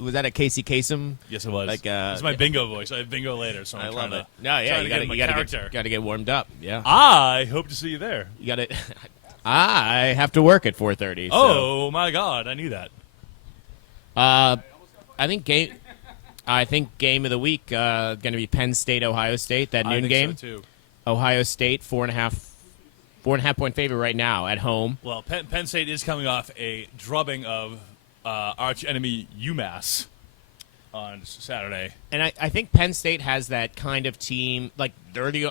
Was that a Casey Kasem? Yes, it was. Like, it's my bingo voice. I have bingo later, so I I'm love trying it. No, yeah, to get my you character. gotta get warmed up. Yeah, I hope to see you there. you gotta. I have to work at 4:30. So. Oh my God, I knew that. I think game of the week going to be Penn State Ohio State, that I noon think game. so too. Ohio State 4.5 point favorite right now at home. Well, Penn State is coming off a drubbing of arch enemy UMass on Saturday. And I think Penn State has that kind of team. Like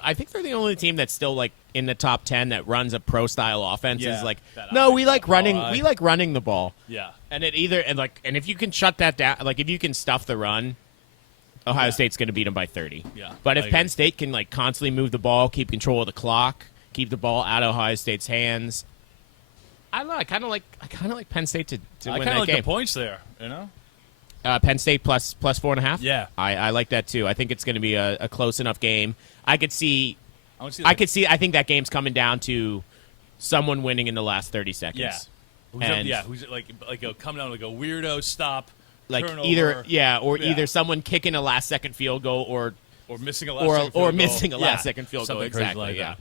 I think they're the only team that's still like in the top 10 that runs a pro style offense. Yeah, Is like, that no, eye, we like that running. eye. We like running the ball. Yeah. And and if you can shut that down, like if you can stuff the run, Ohio State's going to beat them by 30. Yeah, But I if agree. Penn State can like constantly move the ball, keep control of the clock, keep the ball out of Ohio State's hands, I don't know. I kind of like Penn State to I win kind that of like game. the points there, you know? Penn State plus 4.5. Yeah. I like that too. I think it's going to be a close enough game. I could see. I want to see I think that game's coming down to someone winning in the last 30 seconds. Yeah. And Who's like coming down like a weirdo stop, like turnover, either someone kicking a last second field goal or missing a last second field goal. missing a last second field goal. Something crazy Exactly. like Yeah. that.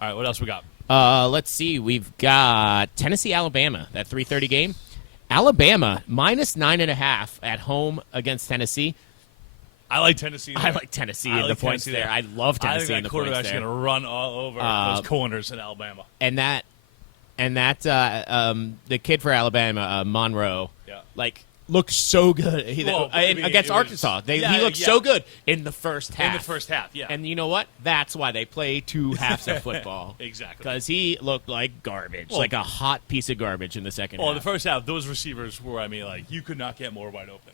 All right, what else we got? Let's see. We've got Tennessee, Alabama. That 3:30 game. Alabama minus 9.5 at home against Tennessee. I like Tennessee. I like Tennessee I in the like points Tennessee there. there. I love I Tennessee think in that the points quarterback's there. going to run all over those corners in Alabama. And that the kid for Alabama, Monroe, Yeah. like looked so good Well, I mean, against it was- Arkansas. He Yeah, looked yeah. so good in the first half. In the first half, yeah. And you know what? That's why they play 2 halves of football. Exactly. Because he looked like garbage, Well- like a hot piece of garbage in the second Well, in the half. first half, those receivers were, you could not get more wide open.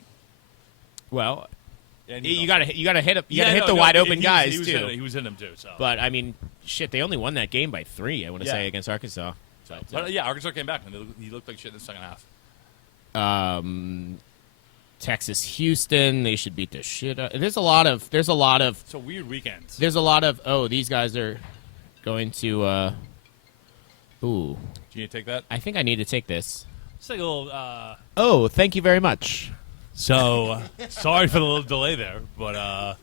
Well, And you got to hit the no, wide he- open he guys was too. He was in them too. So, But I mean, shit, they only won that game by 3. I want to Yeah. say against Arkansas. but yeah, Arkansas came back and he looked like shit in the second half. Texas, Houston, they should beat the shit out. There's a lot of. It's a weird weekend. There's a lot of. Oh, these guys are going to. Ooh, Do you take that? I think I need to take this. Let's take a little. Oh, thank you very much. So sorry for the little delay there, but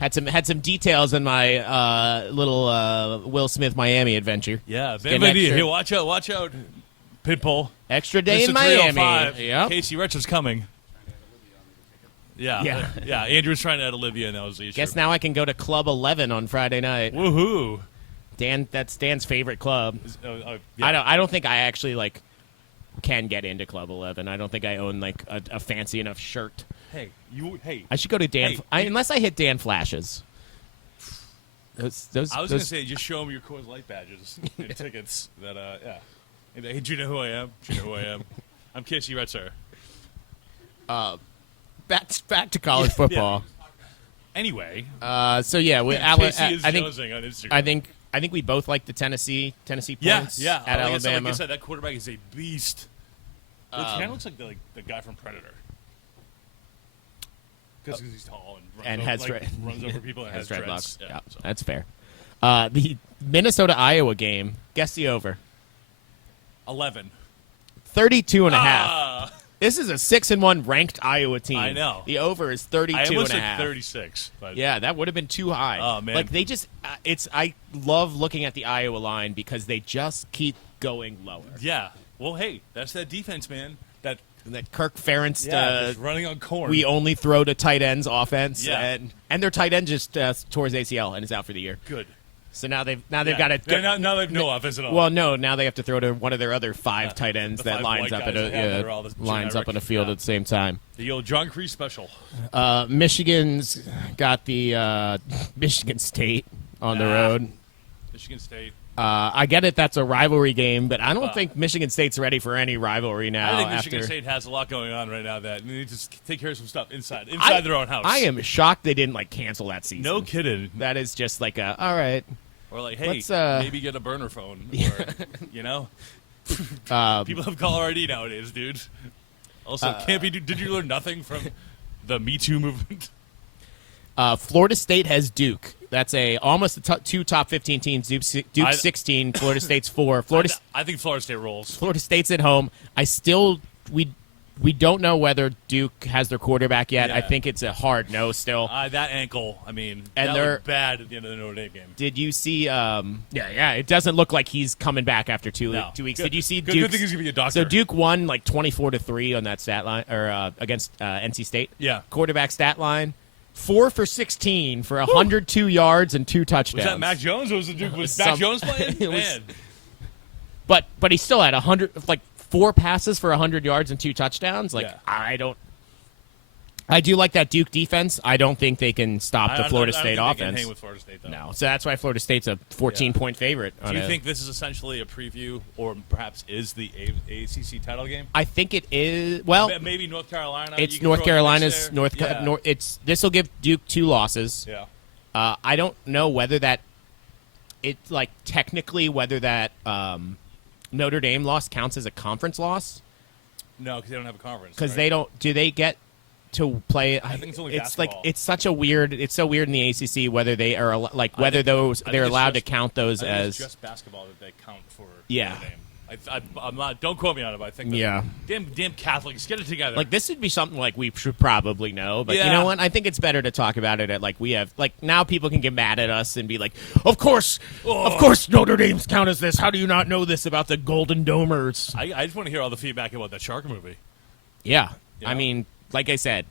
Had some details in my little Will Smith Miami adventure. yeah, Getting Bene, extra- here, watch out, Pitbull. Extra day Mr. in Miami. 305, Yep. Casey Retzer's coming. Yeah. Yeah. Andrew's trying to add Olivia, and that was the issue. Guess now I can go to Club 11 on Friday night. Woohoo! That's Dan's favorite club. Yeah. I don't think I actually can get into Club 11. I don't think I own a fancy enough shirt. Hey. I should go to Dan. Hey, unless I hit Dan Flashes. Those. I was gonna say, just show him your Coors Light badges and tickets. That yeah. Hey, do you know who I am? Do you know who I am? I'm Casey Retzer. Back to college football. Anyway, So yeah, Casey is I think jonesing on Instagram. I think we both like the Tennessee Yeah, points yeah. at Like I said, Alabama. that quarterback is a beast. He kind of looks like the guy from Predator. Because he's tall and runs, runs over people and has dreadlocks. dreads. Yeah, so. that's fair. The Minnesota-Iowa game. Guess the over. 11. 32 and a half. Ah, This is a 6-1 ranked Iowa team. I know. The over is 32 I and almost a said half. 36. But Yeah, that would have been too high. Oh, man. Like they just I love looking at the Iowa line because they just keep going lower. Yeah. Well, hey, that's that defense, man. That That Kirk Ferentz, just running on corn. we only throw to tight ends offense, Yeah. and their tight end just tore his ACL and is out for the year. Good. So now they've got to Now they have no offense at all. Well, no, now they have to throw to one of their other 5 tight ends the that 5 lines white up guys at they have that are all the lines up generic- on the field yeah. at the same time. The old John Kreese special. Michigan's got the Michigan State on the road. Michigan State. I get it, that's a rivalry game, but I don't think Michigan State's ready for any rivalry now. I think Michigan after... State has a lot going on right now that they need to take care of some stuff inside their own house. I am shocked they didn't cancel that season. No kidding. That is just all right. Or hey, Let's, maybe get a burner phone. Or, people have caller ID nowadays, dude. Also, did you learn nothing from the Me Too movement? Florida State has Duke. That's almost two top 15 teams. Duke 16, Florida State's 4. I think Florida State rolls. Florida State's at home. We don't know whether Duke has their quarterback yet. Yeah. I think it's a hard no still. That ankle, And that they're looked bad at the end of the Notre Dame game. Did you see? It doesn't look like he's coming back after 2 weeks. Good. Did you see? Good thing he's gonna be a doctor. So Duke won 24-3 on that stat line, or against NC State. Yeah. Quarterback stat line: 4 for 16 for 102 yards and 2 touchdowns. Was that Mac Jones? Or was Some- Mac Jones playing? It was- Man. But he still had 4 passes for 100 yards and 2 touchdowns. Yeah. I do like that Duke defense. I don't think they can stop the Florida State I don't think they can offense. hang with Florida State, though. No, so that's why Florida State's a 14-point favorite. Do you think this is essentially a preview, or perhaps is the ACC title game? I think it is. Well, Maybe North Carolina. it's You can North throw in the mix Carolina's there. It's this will give Duke 2 losses. Yeah. I don't know whether that it's technically whether that Notre Dame loss counts as a conference loss No, because they don't have a conference. because right? they don't. Do they get to play? I think it's only it's basketball. it's such a weird. It's so weird in the ACC whether they are whether they're it's allowed just- to count those I think as it's just basketball that they count for Yeah. Notre Dame. I'm not. Don't quote me on it. But I think. That, Yeah. Damn Catholics, get it together. this would be something we should probably know, but you Yeah. know what? I think it's better to talk about it at we have now people can get mad at us and be like, of course Notre Dame's count as this. How do you not know this about the Golden Domers? I just want to hear all the feedback about that shark movie. Yeah, Yeah. I mean, like I said,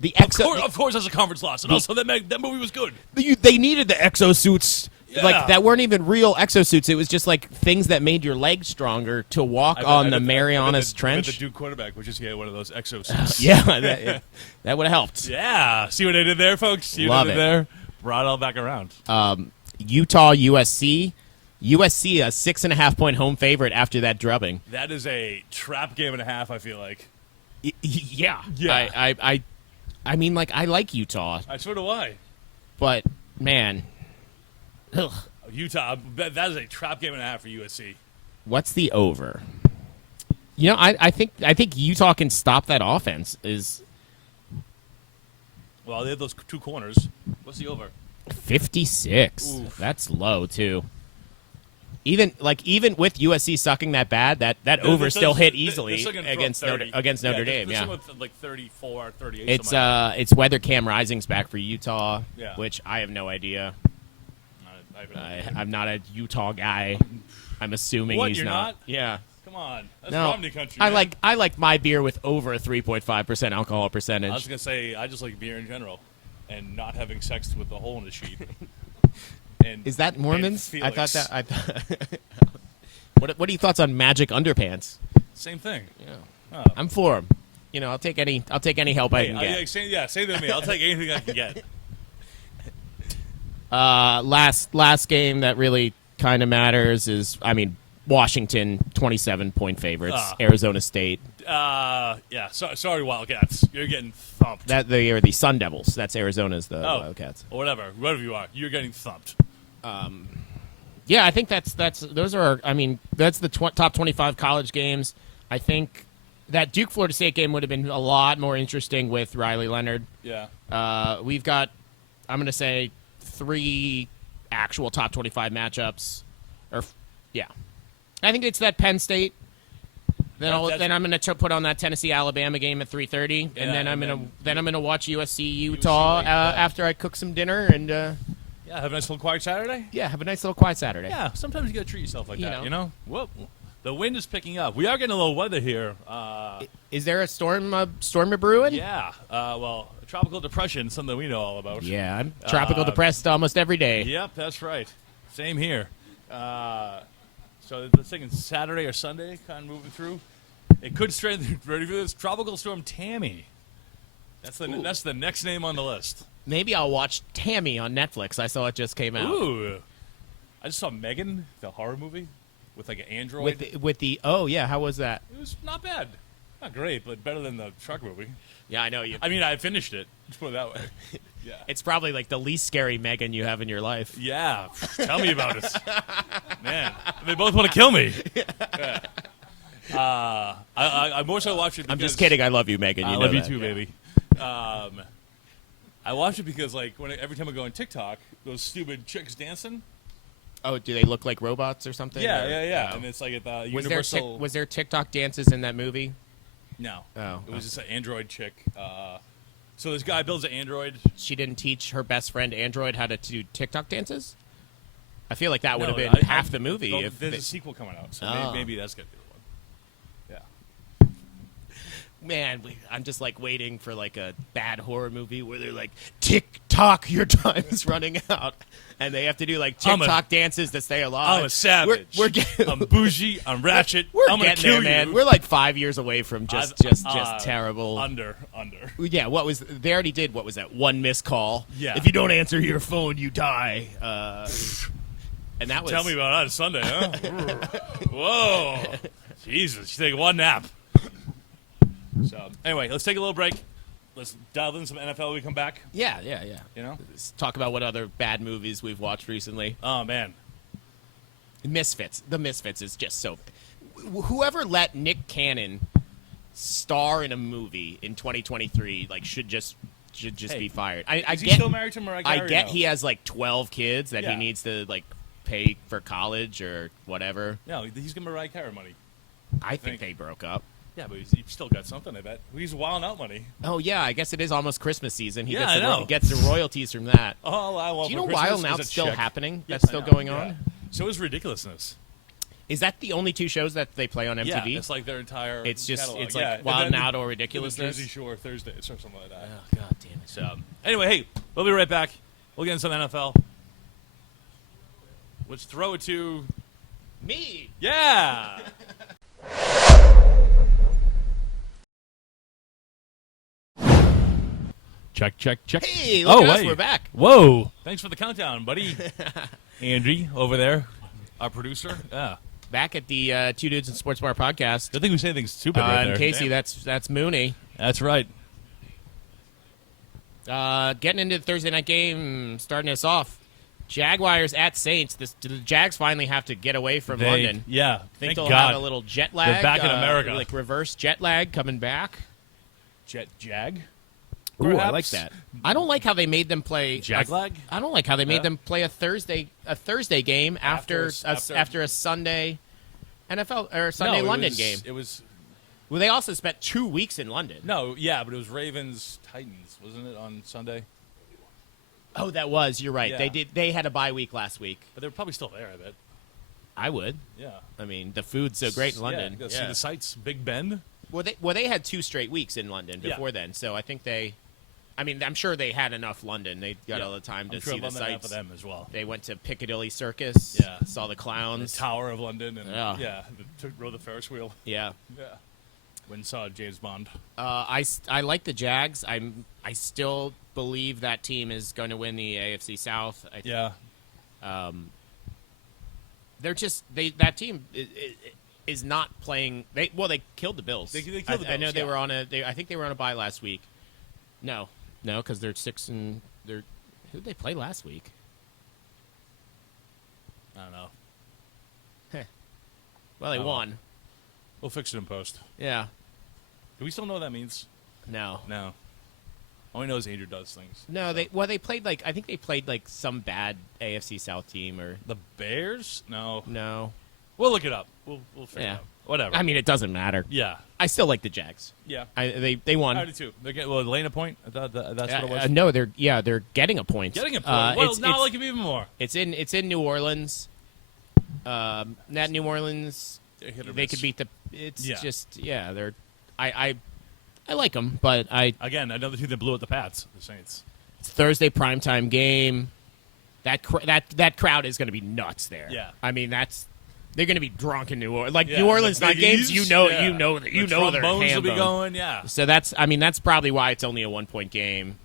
the Of course, that's a conference loss, and also that movie was good. they needed the exosuits. Yeah. That weren't even real exosuits. It was just things that made your legs stronger to walk on the Marianas I bet Trench. the Duke quarterback was just one of those exosuits. Yeah, that would have helped. Yeah. See what I did there, folks? See what Love I did it. there? Brought it all back around. Utah, USC. USC, a 6.5-point home favorite after that drubbing. That is a trap game and a half, I feel like. Yeah. Yeah. I mean, I like Utah, So do I. but man, ugh. Utah, that is a trap game and a half for USC. What's the over? I think Utah can stop that offense. Well, they have those 2 corners. What's the over? 56. Oof. That's low too. Even with USC sucking that bad, that over still hit easily against Notre Dame. Yeah, with 34, 38. it's something it's whether Cam Rising's back for Utah, Yeah. which I have no idea. like that. I'm not a Utah guy. I'm assuming What, he's you're not? Yeah. Come on, that's No, Romney country. I man. like my beer with over a 3.5% alcohol percentage. I was gonna say I just like beer in general, and not having sex with a hole in the sheet. And Is that Mormons? and I thought Felix. that. What are your thoughts on magic underpants? Same thing. Yeah. Oh. I'm for them. I'll take any help I Hey, can get. say that to me. I'll take anything I can get. Last game that really kind of matters is, Washington 27-point favorites, Arizona State. Yeah. Sorry, Wildcats. You're getting thumped. That they are the Sun Devils. That's Arizona's the Wildcats. Or whatever you are, you're getting thumped. Yeah, I think that's those are. That's the top 25 college games. I think that Duke Florida State game would have been a lot more interesting with Riley Leonard. Yeah. We've got, I'm going to say, 3 actual top 25 matchups. I think it's that Penn State. Then I'm going to put on that Tennessee Alabama game at 3:30, and then I'm going to watch USC Utah after I cook some dinner and Yeah, have a nice little quiet Saturday. have a nice little quiet Saturday. Yeah, sometimes you gotta treat yourself like that. know. You know, well, The wind is picking up. We are getting a little weather here. Is there a storm brewing? Yeah. Well, a tropical depression, something we know all about. Yeah, I'm tropical depressed almost every day. Yep, that's right. Same here. So the thing is Saturday or Sunday, kind of moving through. It could strengthen. Ready for this? Tropical storm Tammy. That's the next name on the list. Maybe I'll watch Tammy on Netflix. I saw it just came out. Ooh. I just saw Megan, the horror movie, with like an android. With the oh yeah, how was that? It was not bad. Not great, but better than the truck movie. Yeah, I know you. I mean, I finished it. Let's put it that way. Yeah. It's probably like the least scary Megan you have in your life. Yeah. Tell me about it. Man, they both want to kill me. Yeah. I more so watched it because... I'm just kidding. I love you, Megan. I know love you that. too, baby. I watched it because, like, every time I go on TikTok, those stupid chicks dancing. Oh, do they look like robots or something? Yeah. Oh. And it's like at the Was Universal... was there TikTok dances in that movie? No. Oh. It was just an android chick. So this guy builds an android. She didn't teach her best friend Android how to do TikTok dances? I feel like that would have No, been half the movie. Well, if there's they- a sequel coming out, so Oh. maybe that's going to be the one. Yeah. Man, I'm just like waiting for like a bad horror movie where they're like, TikTok, your time is running out. And they have to do like I'm a- TikTok dances to stay alive. I'm a savage. We're getting, I'm bougie. I'm ratchet. we're I'm going to getting kill there, man. you. We're like 5 years away from just terrible. Under. Yeah, they already did, what was that, one missed call? Yeah. If you don't answer your phone, you die. And that was... Tell me about that Sunday, huh? Whoa. Jesus, you take one nap. So, anyway, let's take a little break. Let's dive in some NFL when we come back. Yeah. You know? Let's talk about what other bad movies we've watched recently. Oh, man. Misfits. The Misfits is just so... Whoever let Nick Cannon star in a movie in 2023, like, should just be fired. I Is he get, still married to Mariah Carey? I get now? he has, like, 12 kids that Yeah. he needs to, like, pay for college or whatever. No, he's getting Mariah Carey money. I think think. they broke up. Yeah, but he's still got something, I bet. He's wilding out money. Oh, yeah, I guess it is almost Christmas season. He Yeah, gets I know. gets the royalties from that. All I want Do you for know Christmas Wild Now is a it's still check. happening? Yes, That's I still know, going yeah. on? So is Ridiculousness. Is that the only two shows that they play on MTV? Yeah, it's like their entire It's just catalog. it's Yeah, like and Wild then Now or the Ridiculousness. Jersey Shore Thursdays or something like that. Oh, God damn it. So, anyway, hey, we'll be right back. We'll get into some NFL. Let's throw it to... Me! Yeah! Check. Hey, look at us, hey. we're back. Whoa. Thanks for the countdown, buddy. Andy, over there, our producer. Yeah. Back at the Two Dudes in Sports Bar podcast. Good thing we say things stupid right there. And Casey, Damn. that's Mooney. That's right. Getting into the Thursday night game, starting us off. Jaguars at Saints. The Jags finally have to get away from London. Yeah. I think Thank they'll God. have a little jet lag. They're back in America. Like reverse jet lag coming back. Jag? Ooh, I Perhaps? like that. I don't like how they made them play Jaglag? I don't like how they made Yeah. them play a Thursday game after a Sunday NFL or Sunday London game. It was Well, they also spent 2 weeks in London. but it was Ravens Titans, wasn't it, on Sunday? Oh, that was. You're right. Yeah. They had a bye week last week. But they were probably still there, I bet. I would. Yeah. I mean, the food's so great in London. Yeah, go see the sights. Big Ben. Well, they had 2 straight weeks in London before then, so I think I'm sure they had enough London. They got all the time to I'm sure see the London had for sights. them as well. They went to Piccadilly Circus. Yeah. Saw the The clowns. Tower of London, and Yeah. rode the Ferris wheel. Yeah. Yeah. When saw James Bond. I like the Jags. I still believe that team is going to win the AFC South. Yeah. They're just that team is not playing. They killed the Bills. They killed the I know Bills, they yeah. were on I think they were on a bye last week. No, because they're 6 and they're. Who did they play last week? I don't know. Well, they Oh. won. We'll fix it in post. Yeah. Do we still know what that means? No. No. All we know is Andrew does things. No, they played I think they played some bad AFC South team or The Bears? No. no. We'll look it up. We'll figure Yeah. it out. Whatever. I mean, it doesn't matter. yeah. I still like the Jags. Yeah. They won. I do too. They're getting, Elena Point? I thought that's what it was. No, they're getting a point. Getting a point. Well, it's, now I it's, like him even more. it's in New Orleans. That New Orleans they could beat the. It's Yeah. just they're. I like them, but again another team that blew at the Pats, the Saints. It's Thursday primetime game. That crowd is going to be nuts there. Yeah. I mean they're going to be drunk in New Orleans. Like Yeah, New Orleans the night games, biggies, you know they're trombones will be hammed. going. Yeah. So that's probably why it's only a 1-point game,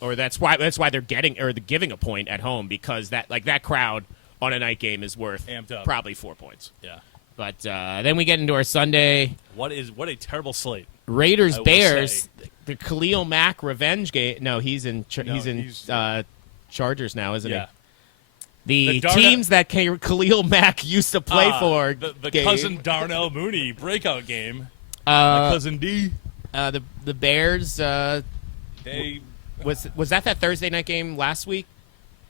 or that's why they're giving a point at home, because that crowd on a night game is worth Amped up. probably 4 points. Yeah. But then we get into our Sunday. What a terrible slate. Raiders I will Bears, say. the Khalil Mack revenge game. No, he's in he's- Chargers now, isn't Yeah. he? The The teams that Khalil Mack used to play for. The game. cousin Darnell Mooney breakout game. My cousin D. The Bears. They Was that Thursday night game last week?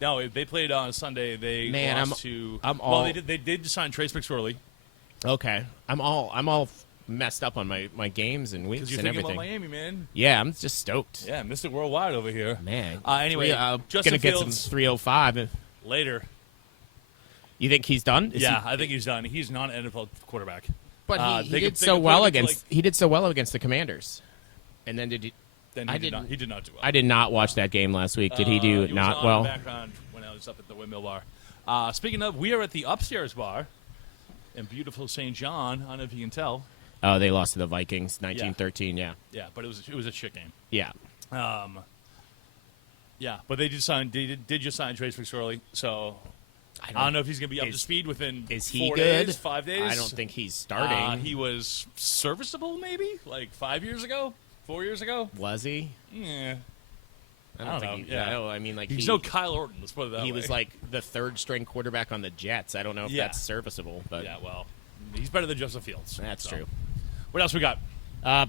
no, they played on Sunday. They Man, lost to. I'm well, all- they did sign Trace McSorley Okay, I'm all messed up on my games and weeks because you're and thinking everything. about Miami, man. Yeah, I'm just stoked. Yeah, Mr. Worldwide over here. Man. Anyway, Justin gonna get Fields some 305. later. You think he's done? Yeah, I think he's done. He's not an NFL quarterback. But he they did could- so they could well put him into, against he did so well against the Commanders. And then did he? Then I he did didn't- not. He did not do well. I did not watch that game last week. Did he do He not was on well? in the background when I was up at the Windmill Bar. Speaking of, we are at the upstairs bar in beautiful St. John. I don't know if you can tell. Oh, they lost to the Vikings, 19-13. Yeah, Yeah, but it was a shit game. yeah. Yeah, but they did sign. They did just sign Trace McSorley. So I don't know if he's going to be up to speed within Is he 4 good? days, 5 days. I don't think he's starting. He was serviceable, maybe like 5 years ago, 4 years ago. Was he? Yeah, I don't think know. he, Yeah. I don't- I mean, like he's he, no Kyle Orton. Let's put it that way. he was like the third string quarterback on the Jets. I don't know if Yeah. that's serviceable, but yeah, well, he's better than Joseph Fields. that's So. true. What else we got?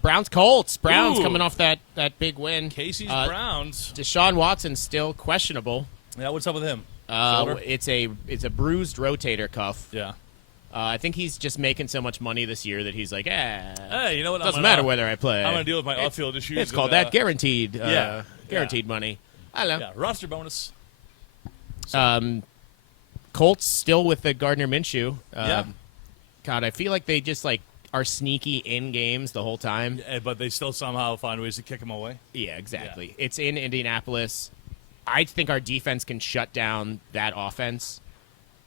Browns Colts. Browns Ooh. coming off that big win. Casey's Browns. Deshaun Watson still questionable. Yeah, what's up with him? Shoulder? It's a bruised rotator cuff. Yeah. I think he's just making so much money this year that he's like, Hey, you know what? doesn't matter whether I play. I'm gonna deal with my off-field issues. It's called and, that guaranteed. yeah. Guaranteed money. I don't know. Yeah, roster bonus. Colts still with the Gardner Minshew. Yeah. God, I feel like they just like are sneaky in games the whole time. But they still somehow find ways to kick him away. Yeah, exactly. It's in Indianapolis. I think our defense can shut down that offense.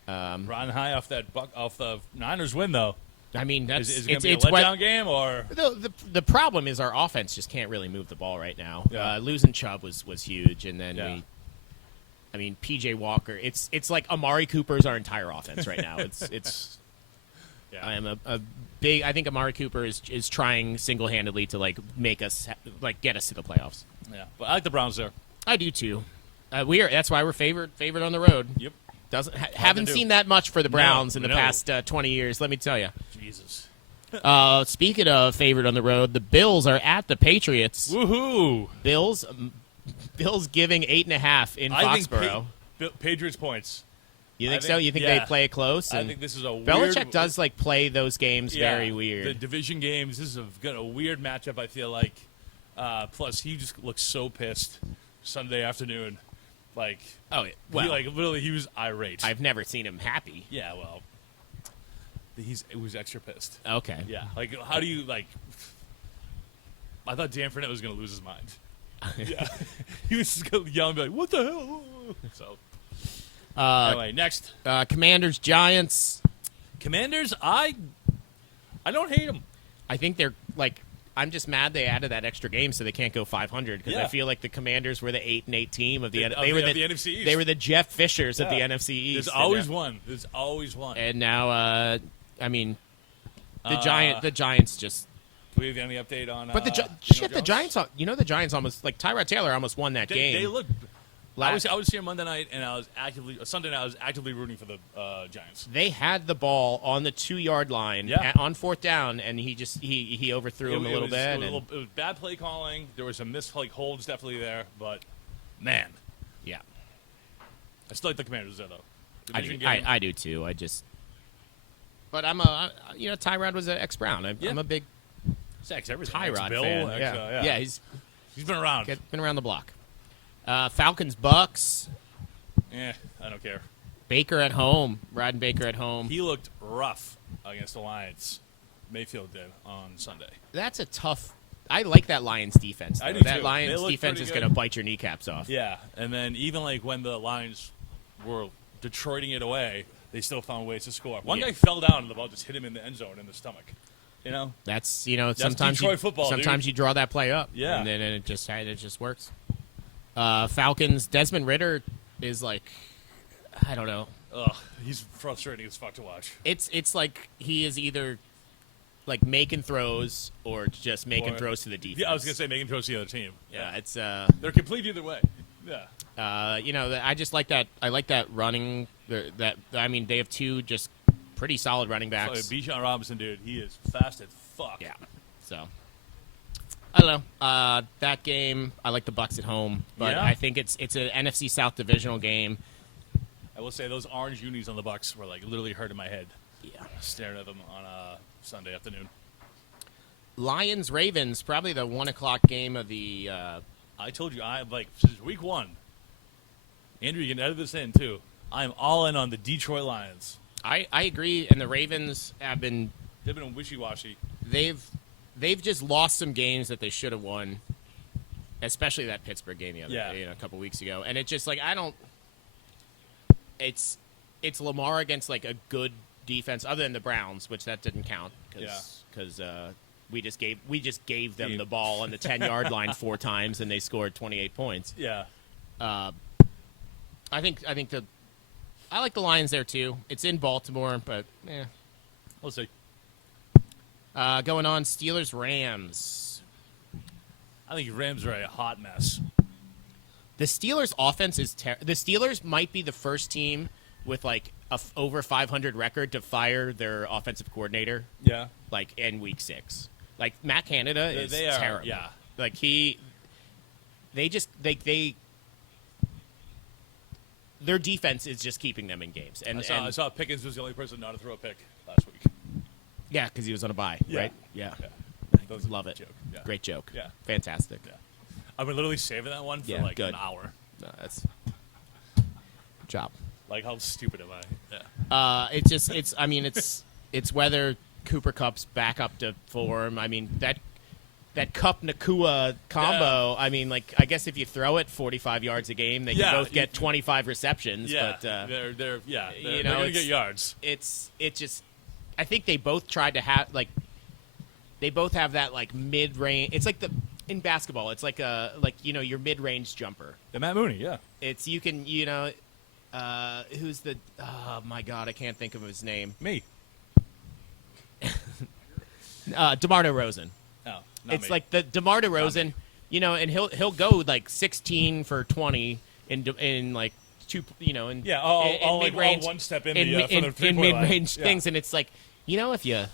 Riding high off the Niners win though. I mean, that's Is it going to it's be a letdown game or? the problem is our offense just can't really move the ball right now. Yeah. Losing Chubb was huge, and then Yeah. PJ Walker. It's like Amari Cooper's our entire offense right now. It's. Yeah. I am a big. I think Amari Cooper is trying single-handedly to like make us get us to the playoffs. Yeah, but I like the Browns there. I do too. That's why we're favored on the road. Yep. Haven't do. seen that much for the Browns in the no. past 20 years. Let me tell you. Jesus. Speaking of favored on the road, the Bills are at the Patriots. Woohoo! Bills giving 8.5 in Foxborough. Patriots points. You think I so? think- You think yeah. they play it close? I And think this is a weird. Belichick does like play those games Yeah, very weird. The division games. This is a weird matchup. I feel like. Plus, he just looks so pissed Sunday afternoon. Like, oh, well, literally, he was irate. I've never seen him happy. Yeah, well, he was extra pissed. Okay. Yeah, like how do you like? I thought Dan Fournette was going to lose his mind. Yeah, he was just going to yell and be like, "What the hell?" So, anyway, next, Commanders Giants. Commanders. I don't hate them. I think they're like. I'm just mad they added that extra game so they can't go 500 because I Yeah. feel like the Commanders were the 8-8 team of the Of they were the NFC East. They were the Jeff Fishers of the Yeah. NFC East. There's always one. There's always one. And now, I mean, the Giants just. Do we have any update on? But the Geno Giants. Jones? The Giants almost like Tyrod Taylor almost won that game. They look. I was here Monday night, and Sunday night I was actively rooting for the Giants. They had the ball on the 2-yard line on 4th down, and he overthrew him a little bit. It was bad play calling. There was some missed holds definitely there, but man, yeah, I still like the Commanders there though. I do too. But I'm Tyrod was an ex-Brown. I'm a big Sex everything. Tyrod Ex-Bill, fan. Yeah, he's been around. been around the block. Falcons Bucks. I don't care. Baker at home. Riding Baker at home. He looked rough against the Lions. Mayfield did on Sunday. That's a tough. I like that Lions defense. I Though. do That too. Lions They look defense pretty is good. going to bite your kneecaps off. Yeah, and then even like when the Lions were Detroiting it away, they still found ways to score. One guy fell down and the ball just hit him in the end zone in the stomach. You know, That's sometimes Detroit football, sometimes dude. you draw that play up. Yeah. And then it just works. Falcons. Desmond Ridder is like, I don't know. Ugh, he's frustrating as fuck to watch. It's like he is either like making throws or just making Or- throws to the defense. Yeah, I was gonna say making throws to the other team. Yeah, it's They're complete either way. Yeah. I just like that. I like that running. I mean, they have two just pretty solid running So, backs. Bijan Robinson, dude, he is fast as fuck. Yeah. So I don't know. That game, I like the Bucks at home, but Yeah? I think it's an NFC South divisional game. I will say those orange unis on the Bucks were like literally hurting my head Yeah. staring at them on a Sunday afternoon. Lions Ravens, probably the 1:00 game of the. I told you, I like since week 1. Andrew, you can edit this in too. I am all in on the Detroit Lions. I agree, and the Ravens have been. They've been wishy-washy. They've just lost some games that they should have won, especially that Pittsburgh game the other Yeah. day, a couple weeks ago. And it's just like I don't. It's Lamar against like a good defense, other than the Browns, which that didn't count because we just gave them the ball on the 10-yard line 4 times and they scored 28 points. Yeah. I like the Lions there too. It's in Baltimore, but We'll see. going on Steelers Rams. I think Rams are a hot mess. The Steelers' offense is the Steelers might be the first team with like a over 500 record to fire their offensive coordinator. Yeah. Like in week 6. Like Matt Canada is They are, terrible. yeah. Like their defense is just keeping them in games. And I saw Pickens was the only person not to throw a pick last week. yeah, because he was on a bye, Yeah. right? Yeah. That was a Love it. joke. Yeah. Great joke. Yeah. Fantastic. Yeah. I've been literally saving that one for Yeah, like good. an hour. No, that's good job. Like, how stupid am I? Yeah. It's whether Cooper Cup's back up to form. I mean, that Cup Nakua combo, Yeah. I mean, like, I guess if you throw it 45 yards a game, they can Yeah, both get 25 receptions. Yeah. But, they're you they're know, going to get yards. I think they both tried to have, like, they both have that, like, mid-range. It's like in basketball, it's like your mid-range jumper. The Matt Mooney, yeah. It's, you can, who's the, oh my God, I can't think of his name. Me. DeMar DeRozan. No, not It's me. like the DeMar DeRozan, and he'll go like 16 for 20 in like two, in Yeah, all like mid-range, one step in in, the from the in three-point line. mid-range Yeah. things, and it's like, if you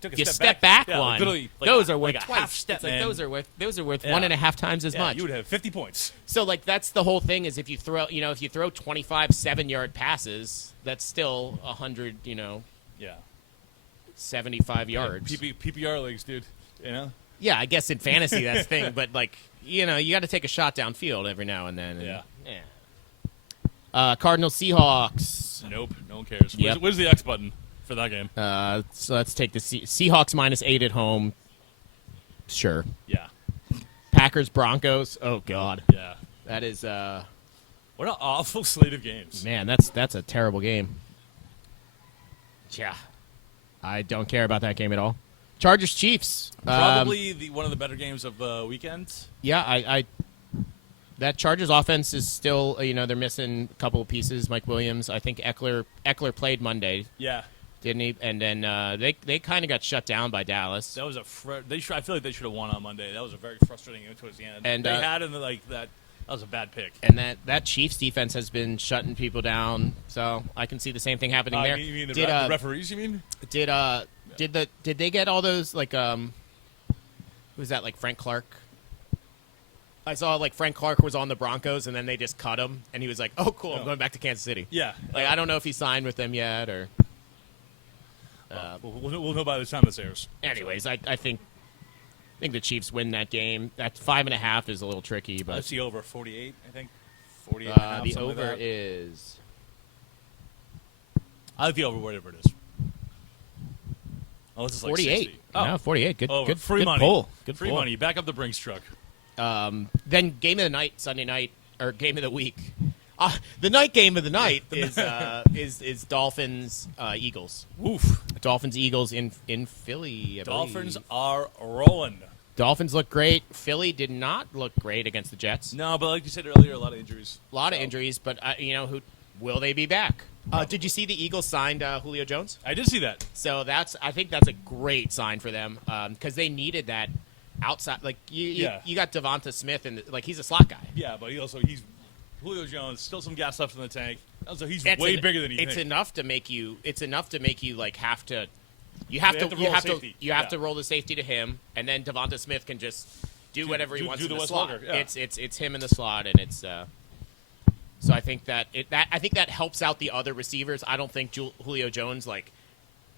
Took a you step back yeah, one, literally, like those a- are worth like a twice. half step, It's like man. those are worth Yeah. 1.5 times as Yeah, much. you would have 50 points. So like that's the whole thing is if you throw 25 7-yard passes, that's still 100 Yeah. 75 yards. PPR leagues, dude. You know? Yeah, I guess in fantasy that's the thing, but like you got to take a shot downfield every now and then. And, Yeah. Cardinals Seahawks. Nope. No one cares. Yep. Where's the X button for that game? So let's take the Seahawks -8 at home. Sure. Yeah. Packers Broncos. Oh God, Yeah. that is What an awful slate of games. man. That's a terrible game. Yeah, I don't care about that game at all. Chargers Chiefs. Probably one of the better games of the weekend. Yeah, I that Chargers offense is still they're missing a couple of pieces. Mike Williams. I think Eckler played Monday, Yeah. didn't he? And then they kind of got shut down by Dallas. That was I feel like they should have won on Monday. That was a very frustrating game towards the end. And, they had in the, like that. That was a bad pick. And that Chiefs defense has been shutting people down, so I can see the same thing happening there. You mean the Did referees? You mean? did they get all those like who was that, like Frank Clark? I saw like Frank Clark was on the Broncos and then they just cut him and he was like, "Oh, cool, I'm going back to Kansas City." Yeah. Like I don't know if he signed with them yet or. We'll know by the time this airs. Anyways, I think the Chiefs win that game. That 5.5 is a little tricky, but Let's see over 48. I think 48. and a half, the something over like that. is. I like the over, whatever it is. Oh, this is like 48. 60. Oh, No, 48. Good free good money. pull. Good free pull. money. Back up the Brinks truck. Then game of the night, Sunday night, or game of the week. The night game of the night is Dolphins Eagles. Oof. Dolphins Eagles in Philly. I Dolphins believe. are rolling. Dolphins look great. Philly did not look great against the Jets. No, but like you said earlier, a lot of injuries. A lot of injuries, but who will they be back? Did you see the Eagles signed Julio Jones? I did see that. So I think that's a great sign for them because they needed that outside. Like you got Devonta Smith and he's a slot guy. Yeah, but he's Julio Jones. Still some gas left in the tank. Also, he's way bigger than you think. It's enough to make you like have to. You have to roll the safety to him, and then Devonta Smith can just do whatever he wants in the slot. Yeah. It's him in the slot, and it's. So I think that helps out the other receivers. I don't think Julio Jones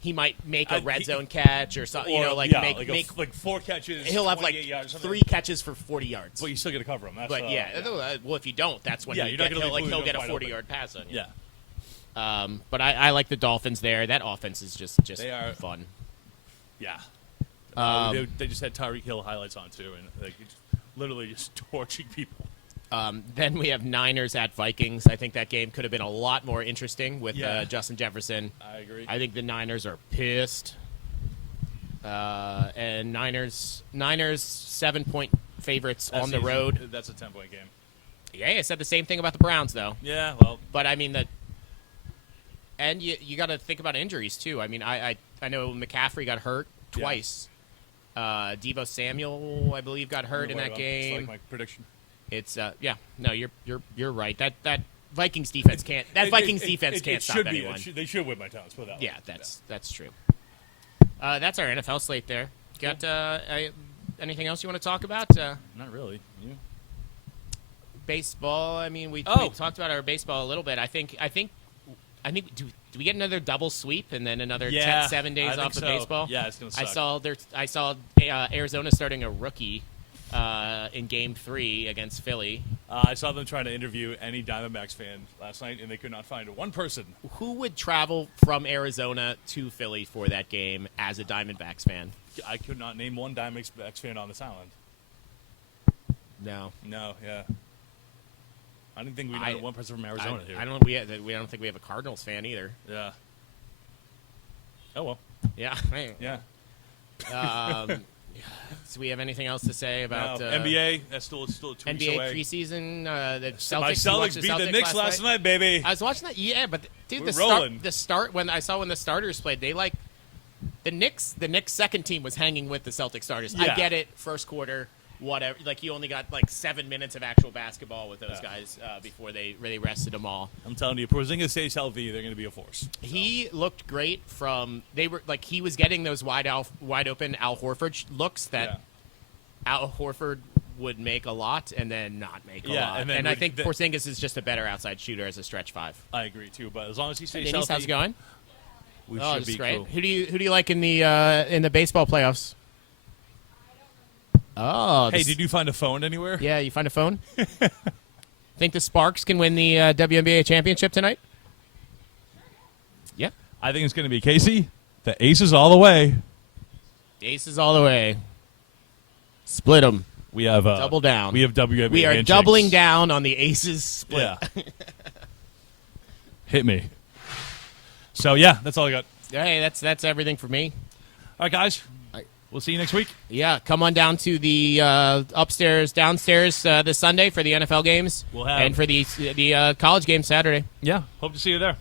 he might make a red zone catch or something. Make 4 catches. He'll have yards, 3 catches for 40 yards. But you still got to cover him. That's, well, if you don't, that's when you're not gonna he'll get a wide 40-yard pass on you. Yeah. But I like the Dolphins there. That offense is just fun. Yeah. They just had Tyreek Hill highlights on too, and literally just torching people. Then we have Niners at Vikings. I think that game could have been a lot more interesting with Justin Jefferson. I agree. I think the Niners are pissed. And Niners 7-point favorites on the road. That's a 10-point game. Yeah, I said the same thing about the Browns, though. Yeah, well. But I mean and you got to think about injuries too. I mean, I know McCaffrey got hurt twice. Deebo Samuel, I believe, got hurt in that game. It's like my prediction. It's no, you're right. That Vikings defense can't. That Vikings defense can't stop anyone. They should win by times. Put that. Yeah, that's true. That's our NFL slate there. Got anything else you want to talk about? Not really. You? Baseball. I mean, we talked about our baseball a little bit. I think. Do we get another double sweep and then another 7 days off of baseball? Yeah, it's gonna suck. I saw Arizona starting a rookie in Game 3 against Philly. I saw them trying to interview any Diamondbacks fan last night, and they could not find one person. Who would travel from Arizona to Philly for that game as a Diamondbacks fan? I could not name one Diamondbacks fan on this island. No. Yeah. I didn't think we know one person from Arizona here. I don't think we have a Cardinals fan either. Yeah. Oh well. Yeah. Yeah. Do we have anything else to say about NBA? That's still 2 weeks away. NBA preseason. The Celtics. My Celtics beat the Knicks last night, baby. I was watching that. Yeah, but dude, the start when the starters played, they the Knicks. The Knicks second team was hanging with the Celtics starters. Yeah. I get it. First quarter. Whatever, you only got 7 minutes of actual basketball with those guys before they really rested them all. I'm telling you, if Porzingis stays healthy, they're going to be a force. So. He looked great he was getting those wide open Al Horford looks that Al Horford would make a lot and then not make a lot. And I think Porzingis is just a better outside shooter as a stretch 5. I agree too, but as long as he stays healthy, how's it going? We should be great. cool. Who do you like in the baseball playoffs? Oh, hey, did you find a phone anywhere? Yeah, you find a phone? Think the Sparks can win the WNBA championship tonight? Yep. I think it's going to be Casey. The Aces all the way. Aces all the way. Split them. We have double down. We have WNBA. We are handshakes. doubling down on the Aces split. Yeah. Hit me. So yeah, that's all I got. Hey, that's everything for me. All right, guys. We'll see you next week. Yeah, come on down to the upstairs, downstairs this Sunday for the NFL games, We'll have and for the college game Saturday. Yeah, hope to see you there.